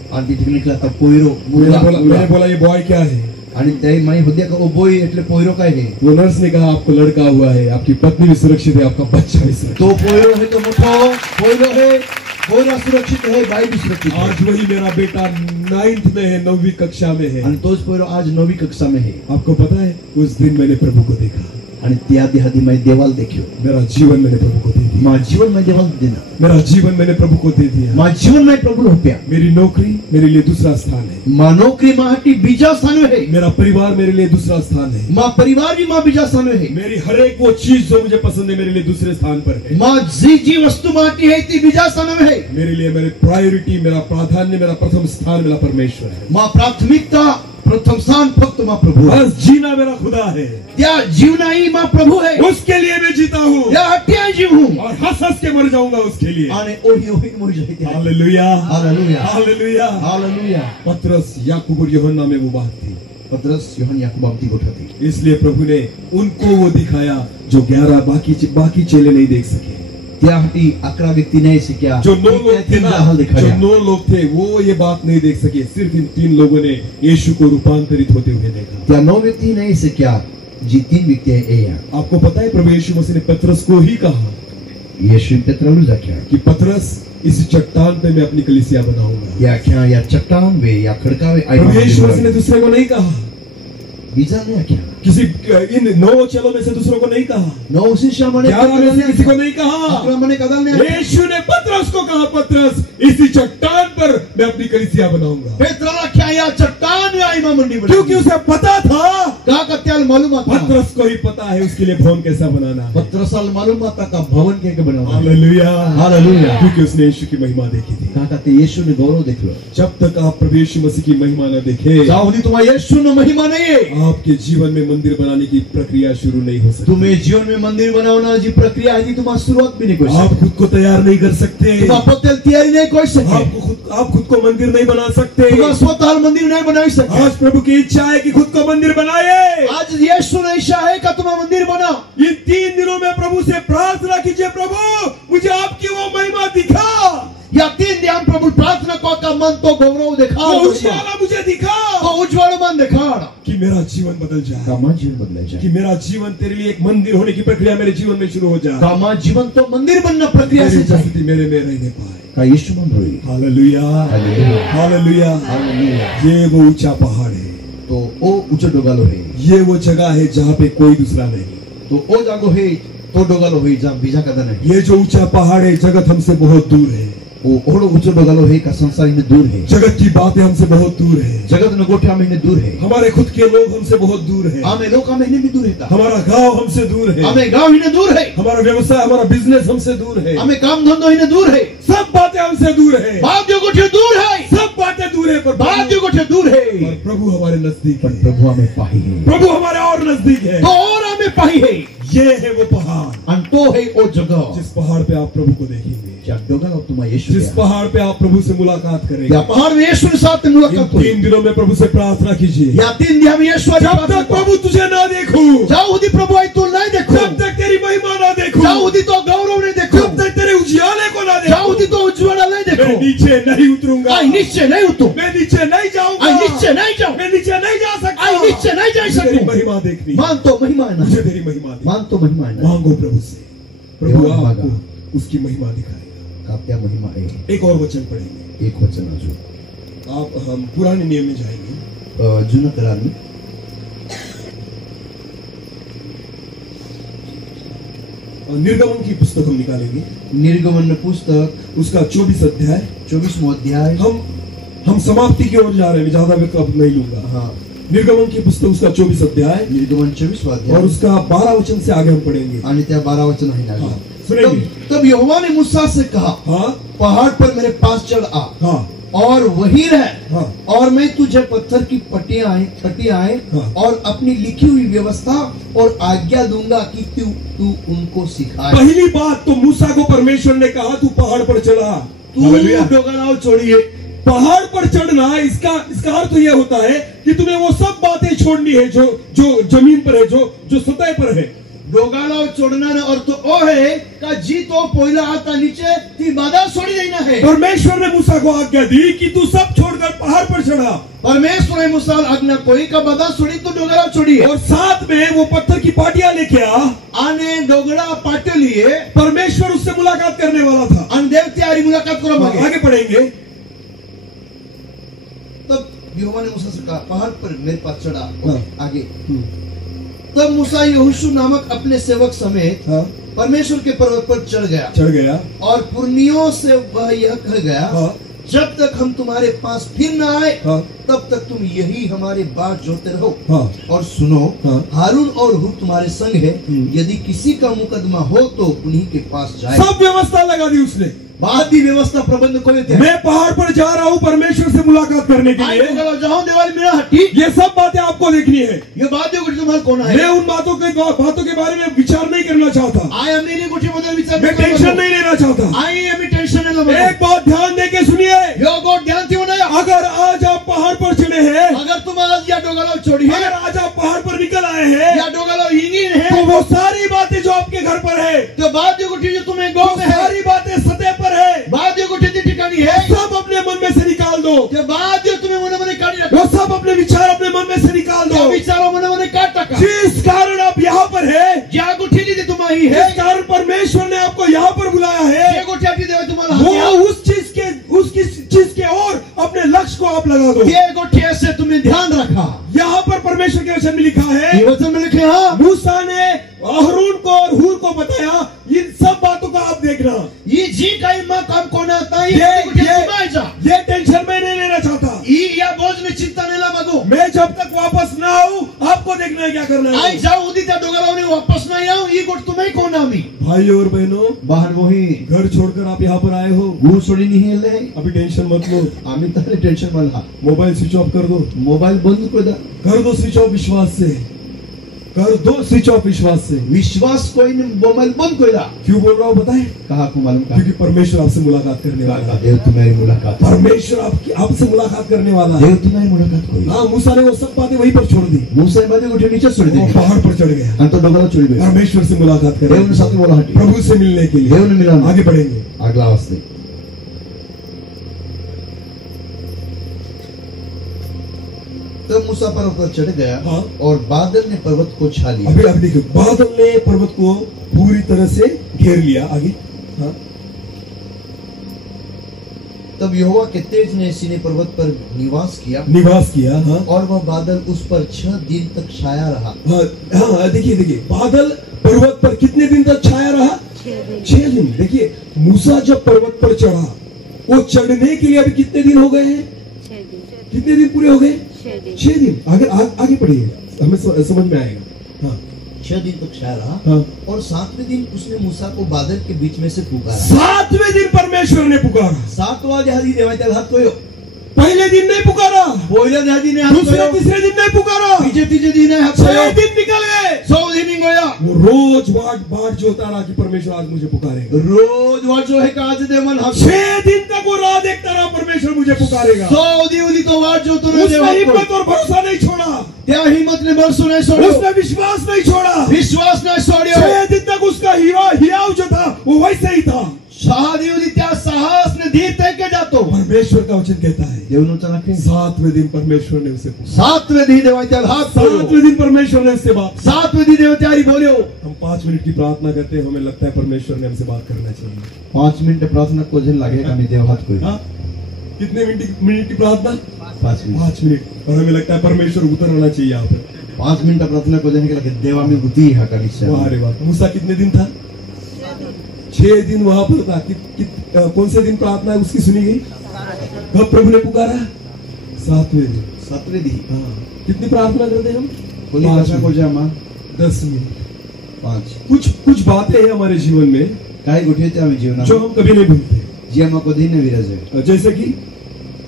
आणि तिथे निकला था पोयरो मैंने बोला ये बॉय क्या है? आणि त्याई माई होद्या का ओ बोय એટલે पोयरो काय है? वो नर्स ने कहा आपको लड़का हुआ है, आपकी पत्नी भी सुरक्षित है, आपका बच्चा भी सुरक्षित तो पोयरो है तो मोठो पोयरो है पोयरा सुरक्षित है बाई भी सुरक्षित है। है। आज वही मेरा बेटा 9th में है, 9वीं कक्षा में है। आणि तोच पोयरो आज 9वी कक्षा में है। आपको पता है उस दिन मैंने प्रभु को देखा आणि त्या दिहादी मैं देवाल देखियो मेरा जीवन मैंने प्रभु को दे दिया। मां जीवन में देवाल देना मेरा जीवन मैंने प्रभु को दे दिया। मां जीवन में प्रभु होप्या मेरी नौकरी मेरे लिए दूसरा स्थान है। मां नौकरी माटी बीजा स्थान में है। मेरा परिवार मेरे लिए दूसरा स्थान है। मां परिवार भी मां बीजा स्थान में है। मेरी हर एक वो चीज जो मुझे पसंद है मेरे लिए दूसरे स्थान पर है। मां जी वस्तु माटी है ती बीजा स्थान में है। मेरे लिए मेरी प्रायोरिटी मेरा प्राधान्य मेरा प्रथम स्थान मेरा परमेश्वर है। मां प्राथमिकता प्रथम स्थान फक्त मां प्रभु है। बस जीना मेरा खुदा है। त्या जीवना ही मां प्रभु है। उसके लिए मैं जीता हूँ या हत्या जीव हूँ और हंस हंस के मर जाऊंगा उसके लिए। आणि ओही ओही मर जाते हैं। हालेलुया हालेलुया हालेलुया हालेलुया। पतरस याकूब और यूहन्ना में वो बात थी। पतरस यूहन्ना याकूब आमती गोठा थी। इसलिए प्रभु ने उनको वो दिखाया जो 11 बाकी चेले नहीं देख सके। त्यासाठी 11 व्यक्ति नहीं सिक्या जो 9 लोग थे ना, जो दिखाया 9 लोग थे वो ये बात नहीं देख सके। सिर्फ इन 3 लोगों ने यीशु को रूपांतरित होते हुए देखा। त्या 9 व्यक्ति नहीं सिक्या जी 3 व्यक्ति है या आपको पता है प्रभु यीशु मसीह ने पतरस को ही कहा यीशु पेत्रलू जाक्या कि पतरस इस चट्टान पे मैं अपनी कलीसिया बनाऊंगा। या क्या या चट्टान वे या खड़कावे आई प्रभु यीशु मसीह ने दूसरे को नहीं कहा, बीजा ने क्या किसी इन 9 चेलों में से दूसरों को नहीं कहा, 9 शिष्य माने 11 में से किसी को नहीं कहा। 11 माने कदल ने यीशु ने पतरस को कहा पतरस इसी चट्टान पर मैं अपनी कलीसिया बनाऊंगा। पेत्रला क्या या चट्टान में आई मंडी बनी क्योंकि उसे पता था का कत्याल मालूम था। पतरस को ही पता है उसके लिए भवन कैसा बनाना है। पत्रसाल मालूम था का भवन के बनाना। Hallelujah hallelujah. क्योंकि उसने यीशु की महिमा देखी थी। का कहते यीशु ने गौरव देख लो। जब तक आप प्रभु यीशु मसीह की महिमा न देखे जाओ तुम्हारा यीशु ने महिमा नहीं है आपके जीवन में मंदिर बनाने की प्रक्रिया शुरू नहीं हो सकती। तुम्हें जीवन में मंदिर बनाना जी प्रक्रिया है तुम्हारी शुरुआत भी नहीं कोई आप खुद को तैयार नहीं कर सकते। तुम आपत्ति तैयारी नहीं कोई सके। आप खुद को मंदिर नहीं बना सकते। तुम स्वतः मंदिर नहीं बना सकते। आज प्रभु की इच्छा है कि खुद को मंदिर बनाए। आज यीशु ने इच्छा है कि तुम मंदिर बनाओ। इन 3 दिनों में प्रभु से प्रार्थना कीजिए, प्रभु मुझे आपकी वो महिमा दिखा। या 3 दिन प्रभु प्रार्थना को का मन तो गौरव दिखाओ, वो उजाला मुझे दिखा, तो उज्जवल मन दिखाओ कि मेरा जीवन बदल जाए, कामा जीवन बदल जाए, कि मेरा जीवन तेरे लिए एक मंदिर होने की प्रक्रिया मेरे जीवन में शुरू हो जाए, कामा जीवन तो मंदिर बनना प्रक्रिया से तेरी उपस्थिति मेरे में रहने पाए। का यीशु मन होई। हालेलुया, हालेलुया, हालेलुया। ये वो ऊंचा पहाड़ है, तो ओ ऊंचा डोगालो है, ये वो जगह है जहाँ पे कोई दूसरा नहीं। तो ओ जागो है तो डोगालो है जहाँ बीजा कदा नहीं। ये जो ऊंचा पहाड़ है, जगत हमसे बहुत दूर है, वो ओड़ो ऊंचा डोगालो है का संसार में दूर है, जगत की बातें हमसे बहुत दूर है, जगत न गोठा में दूर है, हमारे खुद के लोग हमसे बहुत दूर है, हमें लोग महीने भी दूर है, हमारा गांव हमसे दूर है, हमें गांव ही दूर है, हमारा व्यवसाय हमारा बिजनेस हमसे दूर है, हमें काम धंधो ही दूर है, सब बातें हमसे दूर है, बात जो गोठे दूर है, सब बातें दूर है, पर बात जो गोठे दूर है, पर प्रभु हमारे नजदीक है, प्रभु हमें पाही है, प्रभु हमारे और नजदीक है, तो और हमें पाही है। ये है वो पहाड़, अंतो है वो जगह जिस पहाड़ पे आप प्रभु को देखेंगे, जब डोगालो तुम्हारा यीशु जिस पहाड़ पे आप प्रभु से मुलाकात करेंगे। या पहाड़ में यीशु के साथ मुलाकात इन 3 दिनों में प्रभु से प्रार्थना कीजिए, या 3 दिन में यीशु जब तक प्रभु तुझे ना देखूं, जाओ दी प्रभु आई तू नहीं देखो, जब तक तेरी महिमा ना देखूं, जाओ दी तो गौरव नहीं देखो, जब तक तेरे उजियाले को ना जाओ दी देखूं, तो उज्ज्वल नहीं मैं देखो, नीचे नहीं उतरूंगा, आई नीचे नहीं उतरू, मैं नीचे नहीं जाऊंगा, आई नीचे नहीं जाऊं, मैं नीचे नहीं जा सकता, आई नीचे नहीं जा मुझे तेरी सकूं। महिमा देखनी, मान तो महिमा है ना, मुझे तेरी महिमा देखनी। मान तो महिमा है ना, मांगो प्रभु से, प्रभु देवा मांगा। आपको उसकी महिमा दिखाएगा। काप्या महिमा है। एक और वचन पढ़ेंगे, एक वचन आजो आप हम पुराने नियम में जाएंगे, जुना करानी निर्गमन की पुस्तक हम निकालेंगे, निर्गमन पुस्तक उसका 24 अध्याय। 24वां अध्याय। हम समाप्ति की ओर जा रहे हैं, ज्यादा वक्त अब नहीं लूंगा। हाँ, निर्गमन की पुस्तक उसका 24 अध्याय निर्गमन 24वां और अध्याय उसका 12 वचन से आगे हम पढ़ेंगे। आणि त्या 12 वचन आहे ना। हाँ, सुनेंगे। तब यहोवा ने मूसा से कहा, हाँ पहाड़ पर मेरे पास चढ़ आ हाँ और वही रह, हाँ और मैं तुझे पत्थर की पट्टियां हाँ। और अपनी लिखी हुई व्यवस्था और आज्ञा दूंगा कि तू उनको सिखाए। पहली बात तो मूसा को परमेश्वर ने कहा तू पहाड़ पर चढ़ा, तू हालेलुया। डोगराव छोड़िए। पहाड़ पर चढ़ना इसका अर्थ यह होता है कि तुम्हें वो सब बातें छोड़नी है जो जमीन पर है, जो सतह पर है। डोगालाव छोड़ना ना अर्थ ओ है का जी तो पहिला आता नीचे ती बाधा छोड़ी देना है। परमेश्वर ने मूसा को आज्ञा दी कि तू सब छोड़कर पहाड़ पर चढ़ा। परमेश्वर ने मूसा आज्ञा कोई का बाधा छोड़ी तो डोगालाव छोड़ी और साथ में वो पत्थर की पाटियां लेके आने डोगड़ा पाटे लिए परमेश्वर उससे मुलाकात करने वाला था। अन देव त्यारी मुलाकात करो मांगे। आगे पढ़ेंगे। तब यहोवा ने मूसा से कहा पहाड़ पर मेरे पास चढ़ा। हाँ। आगे तब मूसा यहोशू नामक अपने सेवक समेत हाँ। परमेश्वर के पर्वत पर चढ़ गया और पुरनियों से वह यह कह गया, हाँ। जब तक हम तुम्हारे पास फिर न आए हाँ। तब तक तुम यही हमारे बाट जोते रहो। हाँ। और सुनो, हाँ। हारून और हूर तुम्हारे संग है, यदि किसी का मुकदमा हो तो उन्हीं के पास जाए। सब व्यवस्था लगा दी उसने। बाद की व्यवस्था प्रबंध को मैं पहाड़ पर जा रहा हूँ परमेश्वर से मुलाकात करने के लिए। जाओ देवाल मेरा हट्टी। ये सब बातें आपको देखनी है। ये बात जो तुम्हारा कौन है? मैं उन बातों के बारे में विचार नहीं करना चाहता। आया मेरी गुठी बदल विचार मैं टेंशन नहीं लेना चाहता। आई अभी टेंशन नहीं लो। एक बात ध्यान दे के सुनिए। यो गॉड ध्यान क्यों नहीं? अगर आज आप पहाड़ पर चढ़े हैं, अगर तुम आज या डोगालाव छोड़ी है, अगर आज आप पहाड़ पर निकल आए हैं या डोगालाव इंगिन है, तो वो सारी बातें जो आपके घर पर है, तो बात जो गुठी जो तुम्हें गांव में है, सारी बातें सतह पर है, बात जो गुठी की ठिकानी है, सब अपने मन में से निकाल दो। जो बात जो तुम्हें मन में काट रखा, वो सब अपने विचार अपने मन में से निकाल दो। विचारों मन में काट रखा। जिस कारण आप यहाँ पर है, क्या गुठी दी तुम्हारी है, जिस कारण परमेश्वर ने आपको यहाँ पर बुलाया है, ये गुठी दे तुम्हारा वो उस चीज के और अपने लक्ष्य को आप लगा दो। ये गुठी से तुम्हें ध्यान रखा। यहाँ पर परमेश्वर के वचन में लिखा है, ये वचन में लिखे हाँ, मूसा ने अहरोन को और हूर को बताया इन सब बातों का आप देखना। ये जी का मां काम कौन आता है, ये टेंशन मैं नहीं लेना चाहता। या बोझ में चिंता नहीं ला मांगो। मैं जब तक वापस ना आऊं आपको देखना है क्या करना है। आई जाओ उदी त्या डोगालाव ने वापस नहीं आऊं, ये गुट तुम्हें कौन आमी। भाई और बहनों, बाहर वही घर छोड़कर आप यहाँ पर आए हो, घूर सोड़ी नहीं है ले, अभी टेंशन मत लो। आम्ही तारे टेंशन मला। मोबाइल स्विच ऑफ कर दो, मोबाइल बंद कर दा, कर दो स्विच ऑफ विश्वास से। कर दो स्विच ऑफ विश्वास से। विश्वास कोई ने मोबाइल बंद कोई रहा। क्यों बोल रहा हूँ बताए? कहा आपको मालूम का? क्योंकि परमेश्वर आपसे मुलाकात करने वाला है। देव तुम्हारी मुलाकात, परमेश्वर आपसे मुलाकात करने वाला है। देव तुम्हारी मुलाकात कोई। हाँ, मूसा ने वो सब बातें वहीं पर छोड़ दी, मूसा ने बातें उठे नीचे छोड़ दी, वो पहाड़ पर चढ़ गया, अंत डोंगरावर चढ़ गया, परमेश्वर से मुलाकात देव ने करें, साथ बोला हटी, प्रभु से मिलने के लिए देव ने मिला, आगे बढ़ेंगे। अगला वास्ते तब मूसा पर्वत पर चढ़ गया। हाँ। और बादल ने पर्वत को छा लिया। अभी देखो, बादल ने पर्वत को पूरी तरह से घेर लिया। आगे हाँ। तब यहोवा के तेज ने सीने पर्वत पर निवास किया। हाँ। और वह बादल उस पर 6 दिन तक छाया रहा। हाँ, देखिए बादल पर्वत पर कितने दिन तक छाया रहा? 6 दिन। देखिए, मूसा जब पर्वत पर चढ़ा, वो चढ़ने के लिए अभी कितने दिन हो गए हैं? 6 दिन। कितने दिन पूरे हो गए? 6 दिन। आगे पढ़िए, हमें समझ में आएगा। हाँ। 6 दिन तक छाया रहा। हाँ। और 7वें दिन उसने मूसा को बादल के बीच में से पुकारा। 7वें दिन परमेश्वर ने पुकारा। 7वां ध्यादी देवाच्या हात कोयो। पहले दिन नहीं पुकारा, पहिल्या ध्यादी ने हात दूसरे कोयो। तीसरे दिन नहीं पुकारा, तीजे दिन ने हात 6 कोयो। दिन निकल गए। 100 दिन गोया। वो रोज बाट जोता रहा कि परमेश्वर आज मुझे पुकारेगा। रोज वाचो है का आज दे मन हात। 6 दिन तक वो राह देखता रहा, परमेश्वर मुझे पुकारेगा। 100 दिन तो वाट जो तो उसने हिम्मत और भरोसा नहीं छोड़ा, त्या हिम्मत ने भरोसा नहीं छोड़ो, उसने विश्वास नहीं छोड़ा, विश्वास नहीं छोड़ो। 6 दिन तक उसका हियाव जो था वो वैसे ही था। 6 दिन त्या साहस ने धीर तय के जातो। परमेश्वर का वचन कहता है देवनुचा नखे 7वें दिन परमेश्वर ने उसे पुकारा। 7वें दिन देवाच्या हात कोयो। 7वें दिन परमेश्वर ने उससे बात। 7वें दिन देवत्यारी बोलियो। हम 5 मिनट की प्रार्थना करते हैं, हमें लगता है परमेश्वर ने हमसे बात करना चाहिए। 5 मिनट प्रार्थना को जन लगे का मैं देव हात कोयो। हाँ? कितने मिनट की प्रार्थना? 5 मिनट। 5 मिनट। और हमें लगता है परमेश्वर उतर आना चाहिए यहाँ पर। 5 मिनट प्रार्थना को जन के लगे देवा में गुती है का निश्चय। वाह रे वाह। मूसा कितने दिन था? 6 दिन वहां पर था। कौन से दिन प्रार्थना उसकी सुनी गई? कब प्रभु ने पुकारा? 7वें दिन। 7वें दिन। हाँ। कितनी प्रार्थना करते हैं हम? बोली भाषा को जामा 10 मिनट। 5 कुछ बातें हैं हमारे जीवन में काय गोष्टी त्या जीवनात जो हम कभी नहीं भूलते। जी हम कधी न विरजे। जैसे कि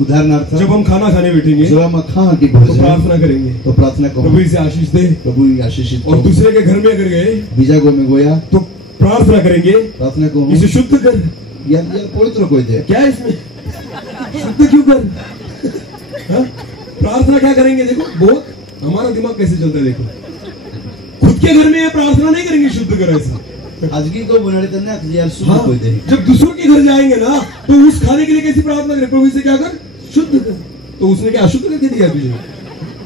उदाहरणार्थ जब हम खाना खाने बैठेंगे जो हम खा की तो भोजन प्रार्थना करेंगे, तो प्रार्थना को प्रभु इसे आशीष दे। प्रभु आशीषित और दूसरे के घर में अगर गए बीजा गो में गोया तो प्रार्थना करेंगे, प्रार्थना को इसे शुद्ध कर। या पवित्र कोई दे। क्या है इसमें? शुद्ध क्यों कर? हाँ? प्रार्थना क्या करेंगे? देखो बहुत हमारा दिमाग कैसे चलता है। देखो, खुद के घर में प्रार्थना नहीं करेंगे शुद्ध कर ऐसा। आजगी को बनाने तन्ने यार शुद्ध हाँ, कोई दे। जब दूसरों के घर जाएंगे ना तो उस खाने के लिए कैसी प्रार्थना करें? प्रभु इसे क्या कर? शुद्ध कर। तो उसने क्या अशुद्ध करके दिया तुझे?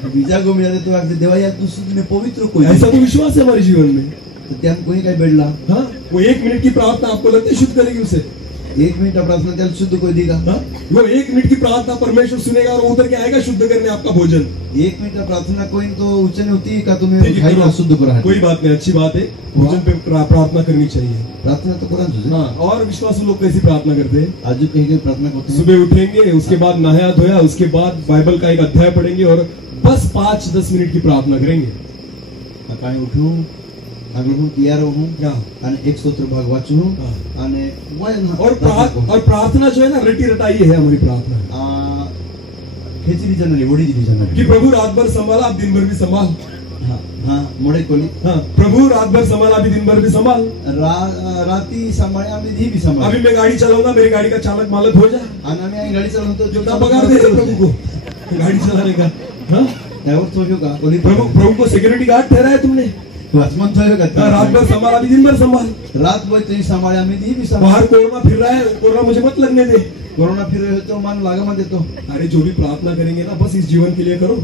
बीजा गो में जाते तो आगे देवा या तू शुद्ध ने पवित्र कोई ऐसा तो विश्वास है हमारे जीवन में। तो त्या कोई काय बेडला। हाँ, वो 1 मिनट की प्रार्थना आपको लगता है शुद्ध करेगी उसे? 1 मिनट प्रार्थना त्या शुद्ध कोई देगा। हाँ? वो 1 मिनट की प्रार्थना परमेश्वर सुनेगा और उतर के आएगा शुद्ध करने आपका भोजन। 1 मिनट प्रार्थना कोई तो उच्चने होती का ठीक तुम्हें है, खाई ना शुद्ध करा। कोई बात नहीं, अच्छी बात है। भोजन पे प्रार्थना करनी चाहिए। प्रार्थना तो करा तुझे। हाँ, और विश्वासु लोग कैसी प्रार्थना करते हैं? आज कहीं कहीं प्रार्थना करते हैं। सुबह उठेंगे, उसके बाद नहाया धोया, उसके बाद बाइबल का एक अध्याय पढ़ेंगे और बस 5-10 मिनट की प्रार्थना करेंगे। काय उठू આગળ હું તૈયાર હું हाँ। અને એક સ્તોત્ર ભાગ વાંચું हाँ। અને और प्रार्थना जो है ना, रटी रटाई है हमारी प्रार्थना ખેંચી જનારી વળી જ જનારી कि प्रभु रात भर संभाला, आप दिन भर भी संभाल। हाँ हाँ मोड़े कोली हाँ, प्रभु रात भर संभाला, अभी दिन भर भी संभाल। राती सांभाळे आम्ही धी भी सांभाळ अभी मैं गाड़ी चलाऊंगा, मेरी गाड़ी का चालक मालक हो जाए, आणि आम्ही आई गाडी चालवतो जो कितना पगार दे रहे प्रभु को गाड़ी चलाने का? हाँ, त्यावर तो हो का कोली प्रभु को सिक्योरिटी गार्ड ठहराया तुमने? वाचमन थयो का रात भर संभाल, अभी दिन भर संभाल। रात भर तुम्ही सांभाळे आम्ही धी भी सांभाळ बाहर कोरोना फिर रहा है, कोरोना मुझे मत लगने दे। कोरोना फिर रहे तो मान लागा मान देतो अरे जो भी प्रार्थना करेंगे ना, बस इस जीवन के लिए करो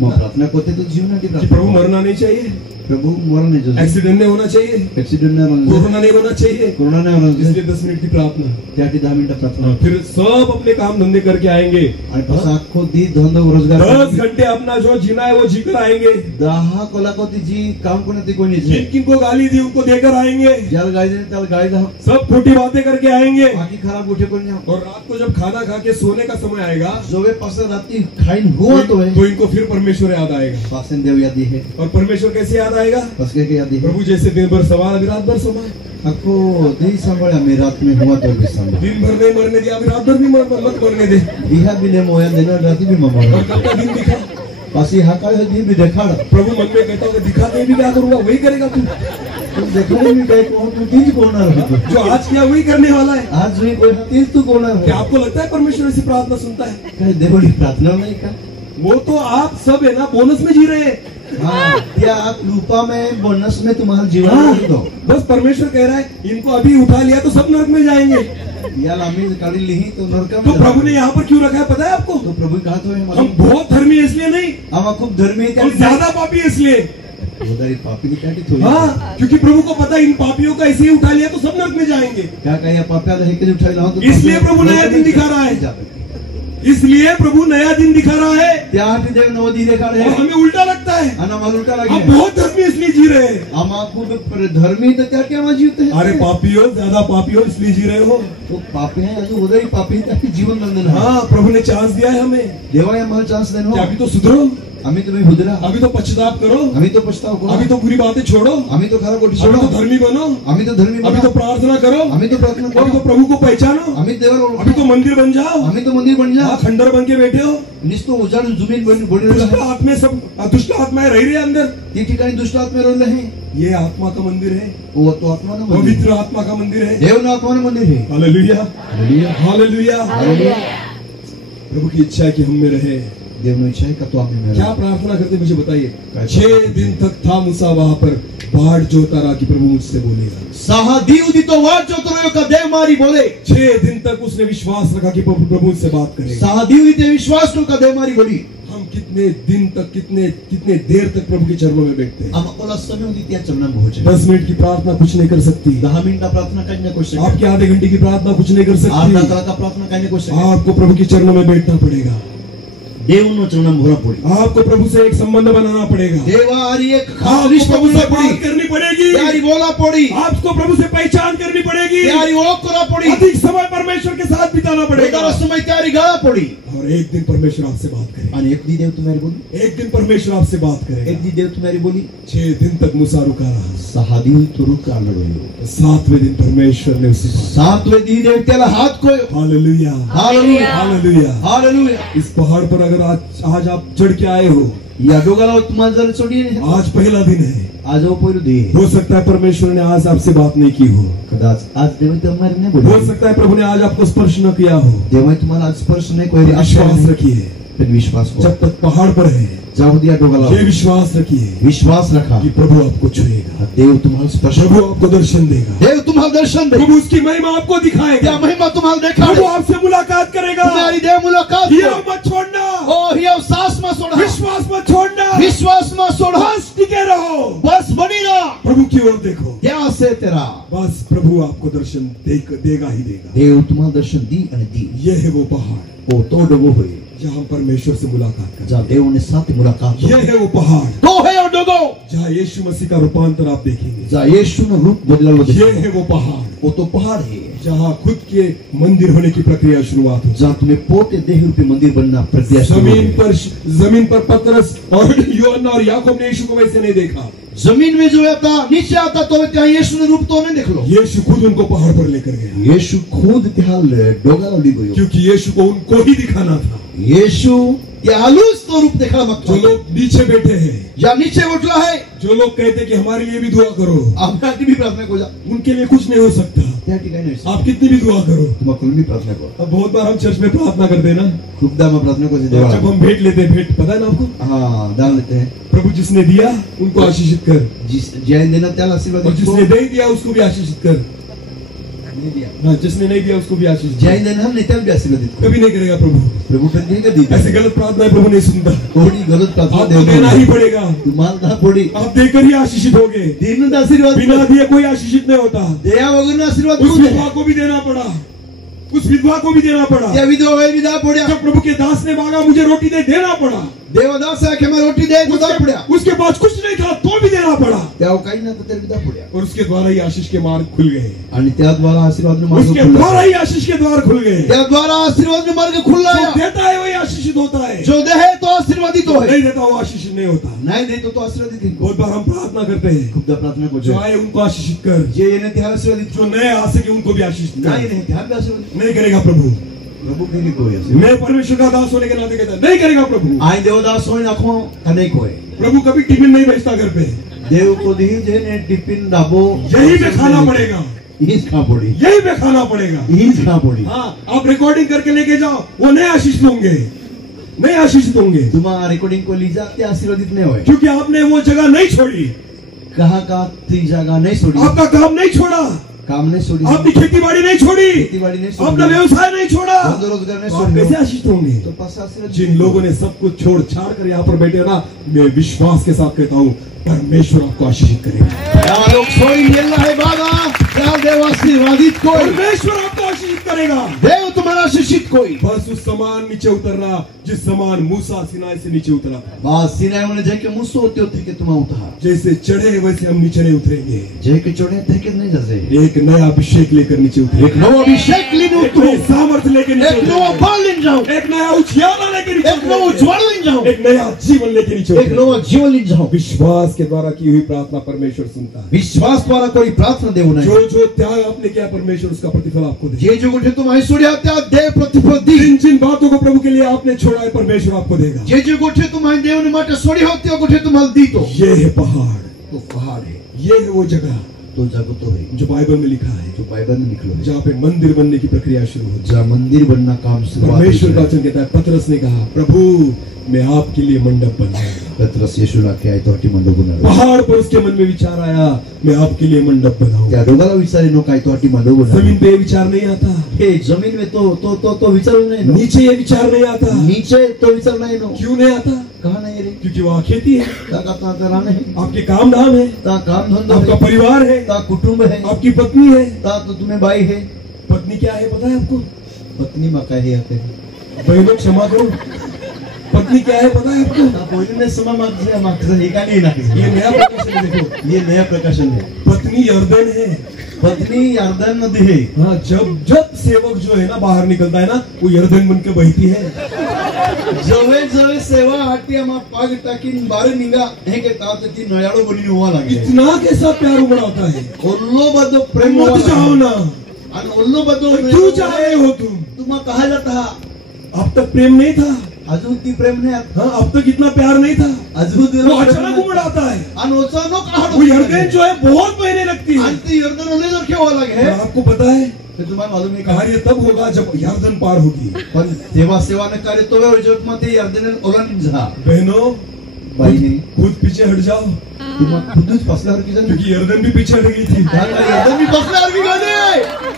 मग प्रार्थना करते तो जीवनाची कि प्रभु मरना नहीं चाहिए, प्रभु मरण नहीं जो एक्सीडेंट नहीं होना चाहिए, एक्सीडेंट नहीं होना कोरोना नहीं होना चाहिए, कोरोना नहीं होना इसलिए 10 मिनट की प्रार्थना। त्याटी 10 मिनिट प्रार्थना फिर सब अपने काम धंधे करके आएंगे आणि पास आखो दी धंदा रोजगार 10 घंटे अपना जो जीना है वो जीकर आएंगे। 10 कलाकोती जी काम कोणी ती कोणी जिन किनको गाली दी उनको देकर आएंगे, ज्याला गाडी देते त्याला गाडी दा सब खोटी बातें करके आएंगे। बाकी खराब गोष्टी कोणी और रात को जब खाना खा के सोने का समय आएगा जोवे पास राती खाईन हुआ तो है तो इनको फिर परमेश्वर याद आएगा। पासन देव यादी है और परमेश्वर कैसे याद आएगा? बस के यादी है प्रभु जैसे दिन भर सवाल, अभी रात भर सवाल। आखो दी संभाळा मी रात में हुआ तो भी संभाळ दिन भर नहीं मरने दिया, अभी रात भर भी मत मरने दे। दिहा बिले मोया देना राती भी ममो और कल का दिन दिखा, पासी हा काय दी भी देखाड प्रभु मन में कहता होगा दिखा दे भी क्या करूंगा वही करेगा तू। तू देखाडे मी काय कोण तू तीच कोणार है जो आज किया वही करने वाला है। आज मी कोण तीच तू कोणार क्या है आपको लगता है परमेश्वर ऐसी प्रार्थना सुनता है? काय देवडी प्रार्थना नाही का? वो तो आप सब है ना बोनस में जी रहे हैं। हाँ क्या आप रूपा में बोनस में तुम्हारा जीवन हाँ, नहीं दो बस परमेश्वर कह रहा है इनको अभी उठा लिया तो सब नरक में जाएंगे। यार आम्ही काढी लिही तो नरका तो प्रभु ने यहाँ पर क्यों रखा है पता है आपको? तो प्रभु कहा तो हम बहुत धर्मी है इसलिए नहीं, आम्हा खूप धर्मी आहे हम ज्यादा पापी है इसलिए। उदारी पापी निकाटी थोडी हाँ, क्योंकि प्रभु को पता है इन पापियों का ऐसे ही उठा लिया तो सब नरक में जाएंगे। क्या काय या पाप्याला हे कधी उठायला हो इसलिए प्रभु नया दिन दिखा रहा है। इसलिए प्रभु नया दिन दिखा रहा है त्या आठी देव नवदी देखाड और है हमें उल्टा लगता है। आणि आम्हाला उलटा हम लागे बहुत धर्मी इसलिए जी रहे हैं। आम्हा खूप धर्मी तर त्या क्या जीवते हैं अरे पापी हो, ज्यादा पापी हो इसलिए जी रहे हो। तो पापी है अजून उदारी पापी है त्याची जीवन बंधन है हाँ, प्रभु ने चांस दिया है हमें देवा आम्हाला चान्स देनो कि अभी तो सुधरो, आम्ही तुम्ही भुदरा अभी तो पश्चाताप करो, आम्ही तो पछताव करो अभी तो बुरी बातें छोड़ो, आम्ही तो खरा गोष्टी अभी सोडो तो धर्मी बनो, आम्ही तो धर्मी अभी तो प्रार्थना करो, आम्ही तो प्रार्थना अभी तो करो प्रभु को पहचानो, आम्ही देवाला अभी तो मंदिर बन जाओ। आम्ही तो मंदिर बन जा हाँ, खंडर बन के बैठे हो। निस्तो उजाड जमीन बन दुष्ट बन आत्मे सब दुष्ट आत्माएं रह रही है अंदर। ती ठिकाणी दुष्ट आत्मे रोल है ये आत्मा का मंदिर है, वो तो आत्मा ना मंदिर पवित्र आत्मा का मंदिर है। देव ना आत्मा ना मंदिर है हालेलुया, हालेलुया हालेलुया। हालेलुया प्रभु की इच्छा है कि हम में रहे। देव ने इच्छा है का तो आपने क्या मेरा प्रार्थना करते मुझे बताइए। क्या 6 दिन तक था मूसा वहां पर, बाढ़ जोता रहा कि प्रभु मुझसे बोलेगा। सहा दिवदी तो वाट जो तो का देव मारी बोले 6 दिन तक उसने विश्वास रखा कि प्रभु मुझसे बात करेगा। सहा दिवदी ते विश्वास तो का देव मारी बोली हम कितने दिन तक कितने देर तक प्रभु के चरणों में बैठते हैं? आम्हाला समय होती त्या चरणा पोहोचे 10 मिनट की प्रार्थना कुछ नहीं कर सकती। 10 मिनिटा प्रार्थना करने को शकत आपके आधे घंटे की प्रार्थना कुछ नहीं कर आधा सकती। तास का प्रार्थना करने को शकत आपको प्रभु के चरणों में बैठना पड़ेगा। देव नो चरणा मोहरा पड़ी आपको प्रभु से एक संबंध बनाना पड़ेगा। देवा आरी एक खास आपको रिश्ता प्रभु से बनना पड़ी बात करनी पड़ेगी। यारी बोला पड़ी आपको प्रभु से पहचान करनी पड़ेगी। यारी ओळख करा पड़ी अधिक समय परमेश्वर के साथ बिताना पड़ेगा। वेदाला समय त्यारी गाळा पड़ी और एक दिन परमेश्वर आपसे बात करेगा। आणि एक दी देव तुम्हारी बोली एक दिन परमेश्वर आपसे बात करेगा। एक दी देव तुम्हारी बोली 6 दिन तक मूसा रुका रहा। 6 दिन तो रुका लढवलो 7वें दिन परमेश्वर ने उसे 7वें दी देव त्याला हात कोयो हालेलुया, हालेलुया हालेलुया। हालेलुया इस पहाड़ पर अगर आज आप चढ़ के आए हो, या डोगाला तुम्हाला जर सोडी आज पहला दिन है। आज वो पहिलो दी हो सकता है परमेश्वर ने आज आपसे बात नहीं की हो। कदाच आज देव तुम्हारी नाही हो बोली सकता है प्रभु ने आज आपको स्पर्श न किया हो। देव तुम्हाला आज स्पर्श नाही कोई विश्वास रखिए, फिर विश्वास को जब तक पहाड़ पर है जाऊ दिया डोगाला ये विश्वास रखिए विश्वास रखा कि प्रभु आपको छुएगा, देव तुम्हाला स्पर्श प्रभु आपको दर्शन देगा, देव तुम्हाला दर्शन दे प्रभु उसकी महिमा आपको त्या दिखाएगा, महिमा तुम्हाला प्रभु देखाडे आपसे मुलाकात करेगा। तुम्हारी देव मुलाकात ये मत छोड़ना, ओ हियो सास में सोड़ा विश्वास मत छोड़ना, विश्वास में सोड़ा बस टिके रहो, बस बनी रहा प्रभु की ओर देखो, क्या से तेरा बस प्रभु आपको दर्शन देगा ही देगा। देव तुम्हाला दर्शन दी आणि दी ये है वो पहाड़ ओ तो डोगो होई जहाँ परमेश्वर से मुलाकात कर, जहाँ देव ने साथ मुलाकात ये है वो पहाड़ तो है ओ डोगो जहाँ यीशु मसीह का रूपांतर आप देखेंगे। जहाँ यीशु ने रूप बदला ये है वो पहाड़ वो तो पहाड़ है जहाँ खुद के मंदिर होने की प्रक्रिया शुरुआत हो। जहाँ तुम्हें पोते देह रूपी मंदिर बनना प्रक्रिया शुरू हो। जमीन पर पतरस और यूहन्ना और याकूब ने यीशु को वैसे नहीं देखा। जमीन में जो आता नीचे आता तो क्या यीशु ने रूप तो नहीं देख लो। यीशु खुद उनको पहाड़ पर लेकर गया, यीशु खुद त्या डोगाला ली गयो क्योंकि यीशु को उनको ही दिखाना था। यीशु या आलूस तो रूप देखा मत जो लोग नीचे बैठे हैं, या नीचे उठला है जो लोग कहते कि हमारे लिए भी दुआ करो, आपल्या भी प्रार्थना को जा उनके लिए कुछ नहीं हो सकता। त्या ठिकाणी नाही आप कितनी भी दुआ करो। तुम्हाला मी प्रार्थना करो। अब बहुत बार हम चर्च में प्रार्थना करते हैं ना, खूबदा मैं प्रार्थना को जब देवा हम भेंट लेते हैं, भेंट पता है ना आपको, हाँ दान लेते हैं। प्रभु जिसने दिया उनको आशीषित कर, जिस जय देना त्याला आशीर्वाद और जिसको जिसने नहीं दिया उसको भी आशीषित कर। नहीं दिया हाँ, जिसने नहीं दिया उसको भी आशीष जय देना हम नेत्याला भी आशीर्वाद देतो। कभी नहीं करेगा प्रभु। प्रभु कधी नाही कधी ऐसे गलत प्रार्थना प्रभु नहीं सुनता। कोणी गलत प्रार्थना आपको देना ही पड़ेगा, तुम्हाला ना पडी आप देकर ही आशीषित होगे। दिन आशीर्वाद बिना दिए कोई आशीषित नहीं होता। देया वगैरह आशीर्वाद उस विधवा को भी देना पड़ा, उस विधवा को भी देना पड़ा। त्या विधवा विधा पड्या जब प्रभु के दास ने मांगा मुझे रोटी दे, देना पड़ा। देवदास आखे मैं रोटी दे गुदा पड्या उसके पास कुछ नहीं था तो भी देना पड़ा, त्या काही ना तर विधा पड्या और उसके द्वारा ही आशीष के मार्ग खुल गए। आणि त्या द्वारा आशीर्वाद मार्ग उसके खुला द्वारा ही आशीष के द्वार खुल गए। त्या द्वारा आशीर्वाद मार्ग खुला जो देता है वही आशीषित होता है, जो दे है तो आशीर्वादित हो नहीं देता वो आशीषित नहीं होता। नाही दे तो आशीर्वादित नहीं। बहुत बार हम प्रार्थना करते हैं, खूबदा प्रार्थना को जो आए उनको आशीषित कर, जे येणे ते आशीर्वादित जो नए आ सके उनको भी आशीष नाही नाही त्या आशीर्वादित नहीं करेगा प्रभु। प्रभु केली कोई असे मैं परमेश्वर का दास होने के नाते कहता नहीं करेगा प्रभु। आई देवदास होई नाखो कने कोई प्रभु कभी टिफिन नहीं भेजता घर पे, देव को दी जेने टिफिन डाबो यही पे खाना पड़ेगा, ईज खा पड़ी, यही पे खाना पड़ेगा। ईज खा पड़ी। हाँ, आप रिकॉर्डिंग करके लेके जाओ, वो नहीं आशीषित होंगे, नहीं आशीषित होंगे, तुम्हारा रिकॉर्डिंग को ली जाते आशीर्वादित नहीं होए, क्योंकि आपने वो जगह नहीं छोड़ी, कहा का ती जगह नहीं छोड़ी, आपका काम नहीं छोड़ा, काम नहीं छोड़ी, आपकी खेती बाड़ी नहीं छोड़ी, खेती-बाड़ी नहीं छोड़ी, अपना व्यवसाय नहीं छोड़ा, धंधा रोजगार नहीं तो आप छोड़ी, कैसे आशीषित होंगे? तो पास आशीर्वाद जिन लोगों ने सब कुछ छोड़ छाड़ कर यहाँ पर बैठे हो ना, मैं विश्वास के साथ कहता हूँ परमेश्वर आपको आशीषित करेगा। यहाँ लोग सोई मिलना है बाबा, क्या देव आशीर्वादित कोई, परमेश्वर आपको आशीषित करेगा। देव तुम्हारा आशीषित कोई, बस उस समान नीचे उतरना जिस समान मूसा सिनाई से नीचे उतरा, बात सिनाई में जाके मुझसे होते होते कि तुम उठा, जैसे चढ़े वैसे हम नीचे नहीं उतरेंगे, जय के चढ़े थे कि नहीं जैसे, एक नया अभिषेक लेकर नीचे उतरेंगे, एक नवा अभिषेक लेने एक नई सामर्थ्य लेकर नीचे एक नवा उतरेंगे, बल लेने जाओ, एक नया उजियाला लेकर नीचे एक नवा उतरेंगे, उज्ज्वल लेने जाओ, एक नया जीवन लेकर नीचे एक उतरेंगे। नवा जीवन लेने जाओ। विश्वास के द्वारा की हुई प्रार्थना परमेश्वर सुनता है। विश्वास द्वारा कोई प्रार्थना देव नहीं, जो जो त्याग आपने किया परमेश्वर उसका प्रतिफल आपको दे। जे जो गोठे तुम ऐश्वर्या त्या देव प्रतिफल दी, जिन जिन बातों को प्रभु के लिए आपने छोड़ा है परमेश्वर आपको देगा। जे जो गोठे तुम देव ने माटे सोड़ी होती हो गोठे तुम दी तो ये है पहाड़, तो पहाड़ है, ये है वो जगह तो जगह तो है जो बाइबल में लिखा है, जो बाइबल में निकलो है, जहाँ पे मंदिर बनने की प्रक्रिया शुरू होती है। जहाँ मंदिर बनना काम शुरुआत परमेश्वर का वचन कहता है, पतरस ने कहा प्रभु मैं आपके लिए मंडप बनाऊंगा। पत्रस यीशु ना क्या तो हटी मंडप बनावे, पहाड़ पर उसके मन में विचार आया मैं आपके लिए मंडप बनाऊंगा। त्या दोघाला विचारे नो काय तो हटी मंडप बनावे, जमीन पे ये विचार नहीं आता, हे जमीन में तो विचार नहीं नो, नीचे ये विचार नहीं आता। नीचे तो विचार नहीं नो, क्यों नहीं आता? कहा नहीं रे, क्योंकि वहाँ खेती है, का कराने है, आपके काम धाम है, ता काम धंधा आपका है, परिवार है, ता कुटुंब है, आपकी पत्नी है। ता तो तुम्हें बाई है, पत्नी क्या है पता है आपको? पत्नी माँ का है आपके, बहनों क्षमा करो, पत्नी क्या है पता है आपको? ता कोई ने समा मागसे हे का नहीं ना, ये नया प्रकाशन है, देखो ये नया प्रकाशन है, पत्नी यर्दन है। पत्नी यर्दन नदी है, हाँ, जब सेवक जो है ना बाहर निकलता है ना वो यर्दन बन के बहती है। जवे जवे सेवा हाटी हम पाग टाकीन बारे निगा हे के तात ती नयाळो बनी हुआ लगे, इतना कैसा प्यार उमड़ाता है। ओल्लो बदो प्रेम मत जाओ ना, आणि ओल्लो बदो क्यों जा रहे हो तुम? तुम्हा कहा जाता अब तक प्रेम नहीं था, अजून ती प्रेम नाही, हाँ अब तक इतना प्यार नहीं था, अजून वो अचानक उमड़ाता है। आणि अचानक वो यर्दन जो है बहुत महीने लगती है। आणि ती यर्दन ओले जर खेवा लागे और आपको पता है ते तुम्हाला मालूम आहे का, कार्य तब होगा जब यर्दन पार होगी। पण तेव्हा सेवा न कार्य तो वेळ जग मध्ये यर्दन ओलांडून जा बहनों बाईने खुद पीछे हट जाओ, तुम्हा खुदच फसल्यावर की जाण, क्योंकि यर्दन भी पीछे हट गई थी। यर्दन भी फसल्यावर की गाणे,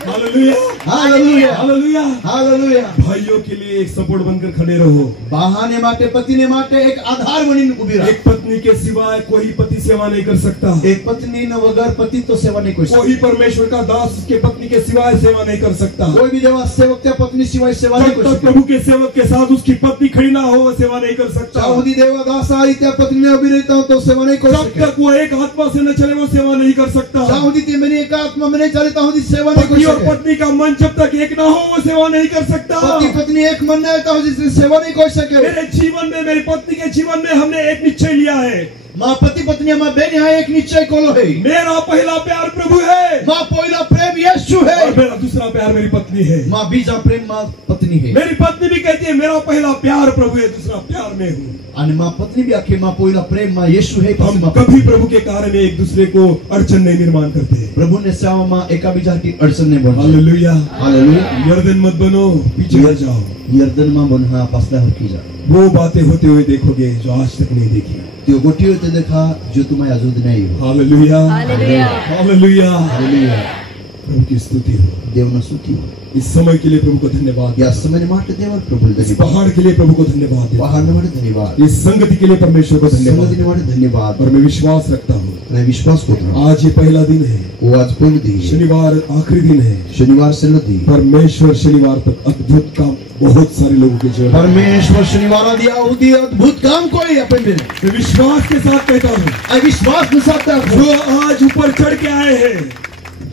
हालेलुया, हालेलुया, हालेलुया। हालेलुया। भाइयों के लिए एक सपोर्ट बनकर खड़े रहो। बहाने माटे पतीने माटे एक आधार बनीन उभी राहा, एक पत्नी के सिवाय कोई पति सेवा नहीं कर सकता। एक पत्नी न वगर पति तो सेवा नहीं कोई कोई परमेश्वर का दास उसके पत्नी के सिवाय सेवा नहीं कर सकता। कोई भी देवा सेवक त्या पत्नी शिवाय सेवा नहीं जब कोई तक प्रभु के सेवक के साथ उसकी पत्नी खड़ी ना हो वो सेवा नहीं कर सकता। चाहुदी देवा दास आई त्या पत्नी ने अभी रहता तो सेवा नहीं कोई जब तक वो एक आत्मा से न चले वो सेवा नहीं कर सकता। चाहुदी ते मैंने एक आत्मा में नहीं चलता हूं सेवा नहीं पति कोई और पत्नी का मन जब तक एक ना हो वो सेवा नहीं कर सकता। पति पत्नी एक मन नहीं होता जिससे सेवा नहीं कोई सके। मेरे जीवन में मेरी पत्नी के जीवन में हमने एक निश्चय लिया है, माँ पति पत्नी माँ बहन यहाँ एक निश्चय कोलो है, मेरा पहला प्यार प्रभु है, माँ पहला प्रेम यीशु है, और मेरा दूसरा प्यार मेरी पत्नी है। माँ बीजा प्रेम माँ पत्नी है, मेरी पत्नी भी कहती है मेरा पहला प्यार प्रभु है, दूसरा प्यार मैं हूँ। आणि माँ पत्नी भी आखिर माँ पहला प्रेम माँ यीशु है। हम कभी प्रभु के कार्य में एक दूसरे को अड़चन नहीं निर्माण करते। प्रभु ने सेवा माँ एका बीजा की अड़चन नहीं बन। हालेलुया, हालेलुया। यर्दन मत बनो, पीछे हट जाओ। यर्दन माँ बनहा पासला हरकी जा, वो बातें होते हुए देखोगे जो आज तक नहीं देखी। त्यो गोटी होते देखा जो तुम्हें अजूद नहीं हो। हालेलुया, हालेलुया। हालेलुया, हालेलुया। प्रभु की स्तुति हो। देव न स्तुति हो। इस समय के लिए प्रभु को धन्यवाद। या समय माटे देवा प्रभु इस धन्यवाद। पहाड़ के लिए प्रभु को धन्यवाद। पहाड़ ने माटे धन्यवाद। इस संगति के लिए परमेश्वर को संगति धन्यवाद। ने माटे धन्यवाद। और मैं विश्वास रखता हूँ मैं विश्वास करता हूँ आज ये पहला दिन है, वो आज पहले दिन है, शनिवार आखिरी दिन है। शनिवार से लदी परमेश्वर शनिवार तक अद्भुत काम बहुत सारे लोगों के जीवन में। परमेश्वर शनिवार दिया होती अद्भुत काम कोई अपन में मैं विश्वास के साथ कहता हूँ अविश्वास न सकता जो आज ऊपर चढ़ के आए हैं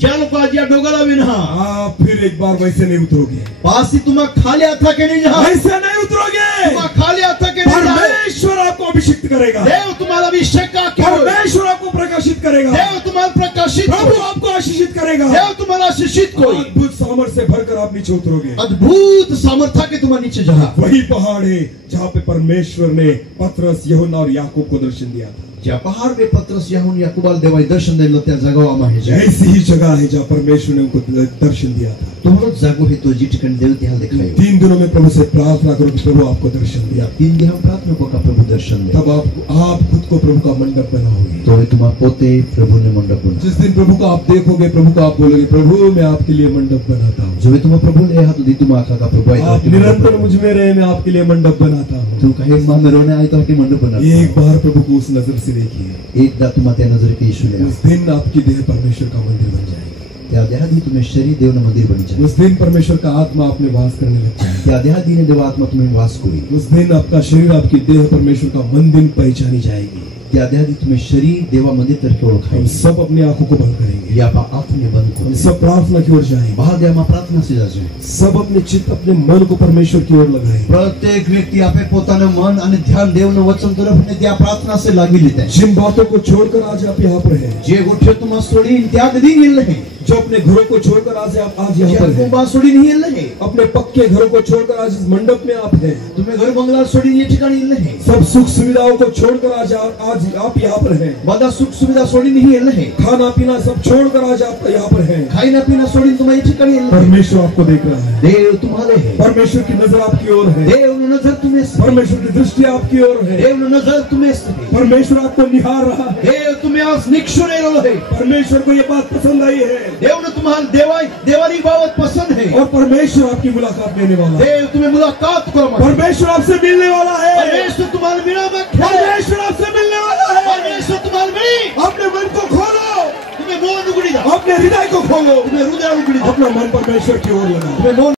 ज्यालो का जिया डोगला बिना आप फिर एक बार वैसे नहीं उतरोगे, पासी तुम्हें खाली था के नहीं जहाँ वैसे नहीं उतरोगे। तुम्हें खाली था के नहीं जहाँ परमेश्वर आपको अभिषेक करेगा, देव तुम्हारा अभिषेक का परमेश्वर आपको प्रकाशित करेगा, देव तुम्हाला प्रकाशित प्रभु होईल. आपको आशीषित करेगा, देव तुम्हाला आशीषित होईल. अद्भुत सामर्थ्य से भरकर आप नीचे उतरोगे. अद्भुत सामर्थ्य के तुम्हारे नीचे जाना. वही पहाड़ है जहाँ पे परमेश्वर ने पतरस, यूहन्ना और याकूब को दर्शन दिया था. ज्या पहाड़ पे पतरस याहून याकूबाला देवाने दर्शन दिलं त्या जागावा आहे. ऐसी ही जगह है जहाँ परमेश्वर ने उनको दर्शन दिया था. तुम्हाला जागो है तो जी ठिकाणी देव त्याला दिखायो. 3 दिनों में प्रभु से प्रार्थना करो कि प्रभु आपको दर्शन दिया. 3 दिन प्रार्थना को का प्रभु दर्शन दे. तब आप खुद को प्रभु का मंडप बनाओगे. तो तुम्हारा पोते प्रभु ने मंडप बना. जिस दिन प्रभु को आप देखोगे, प्रभु को आप बोलोगे, प्रभु मैं आपके लिए मंडप बनाता हूँ. जो तुम्हारा प्रभु ने हाथ दी तुम आखा का प्रभु है. आप निरंतर मुझ में रहे, मैं आपके लिए मंडप बनाता हूँ. तू कहे मां में रोने आए तो आके मंडप बना. एक बार प्रभु को उस नजर से देखिए. एकदा तुम्हा त्या नजर के यीशु ले. उस दिन आपकी देह परमेश्वर का मंदिर बन जाएगी. त्या देहादी तुम्हें शरीर देव न मंदिर बन जाए. उस दिन परमेश्वर का आत्मा आप में वास करने लग जाएगा. त्या देहादी ने देव आत्मा तुम्हें वास कोई. उस दिन आपका शरीर, आपकी देह परमेश्वर का मंदिर पहचानी जाएगी. त्या देहादी तुम्हें शरीर देवा मंदिर तरफ हम ओळखाय. सब अपनी आंखों को बंद करेंगे. या पा आंखें बंद हम करो. सब प्रार्थना की ओर जाएंगे. बाहर देव में प्रार्थना से जाजे. सब अपने चित्त, अपने मन को परमेश्वर की ओर लगाएंगे. प्रत्येक व्यक्ति आपे પોતાનું મન અને ધ્યાન દેવનું વચન તરફ ને ત્યાં પ્રાર્થના से લાગી લેતા. जिन बातों को छोड़कर आज आप यहाँ पर हैं, જે ગોઠ્યો तुम છોડી ત્યાં કદી નહીં રહે. जो अपने घरों को छोड़कर आज आप यहाँ पर हैं, कुंभा છોડી નહીં રહે. अपने पक्के घरों को छोड़कर आज इस मंडप में आप हैं, तुम्हें घर बंगला છોડી ये ठिकाणी રહે. सब सुख सुविधाओं को छोड़कर आज आप यहाँ पर हैं, બધા સુખ સુવિધા છોડી નહીં રહે. खाना पीना सब छोड़कर आज आप यहाँ पर हैं. ખાઈના પીના છોડીને તમે ये ठिकाणी રહે. परमेश्वर आपको देख रहा है. देव तुम्हारे है. परमेश्वर की नजर आपकी ओर है. देवનું नजर तुम्हें से. परमेश्वर की दृष्टि आपकी ओर है. देवનું नजर तुम्हें से. परमेश्वर आपको निहार रहा है. देव तुम्हें आज निक्षुणे रहो है. परमेश्वर को ये बात पसंद आई है देवने तुम्हारे देवानी बाबत पसंद है. और परमेश्वर आपकी मुलाकात लेने वाला है. देव तुम्हें मुलाकात करो. परमेश्वर आपसे मिलने वाला है. परमेश्वर तुम्हारे मिला में. परमेश्वर आपसे मिलने वाला है. परमेश्वर तुम्हारे मिली. अपने मन को खोलो, तुम्हें मोन उगड़ी. अपने हृदय को खोलो, तुम्हें हृदय उगड़ी. अपना मन परमेश्वर की ओर लगाओ. तुम्हें मोन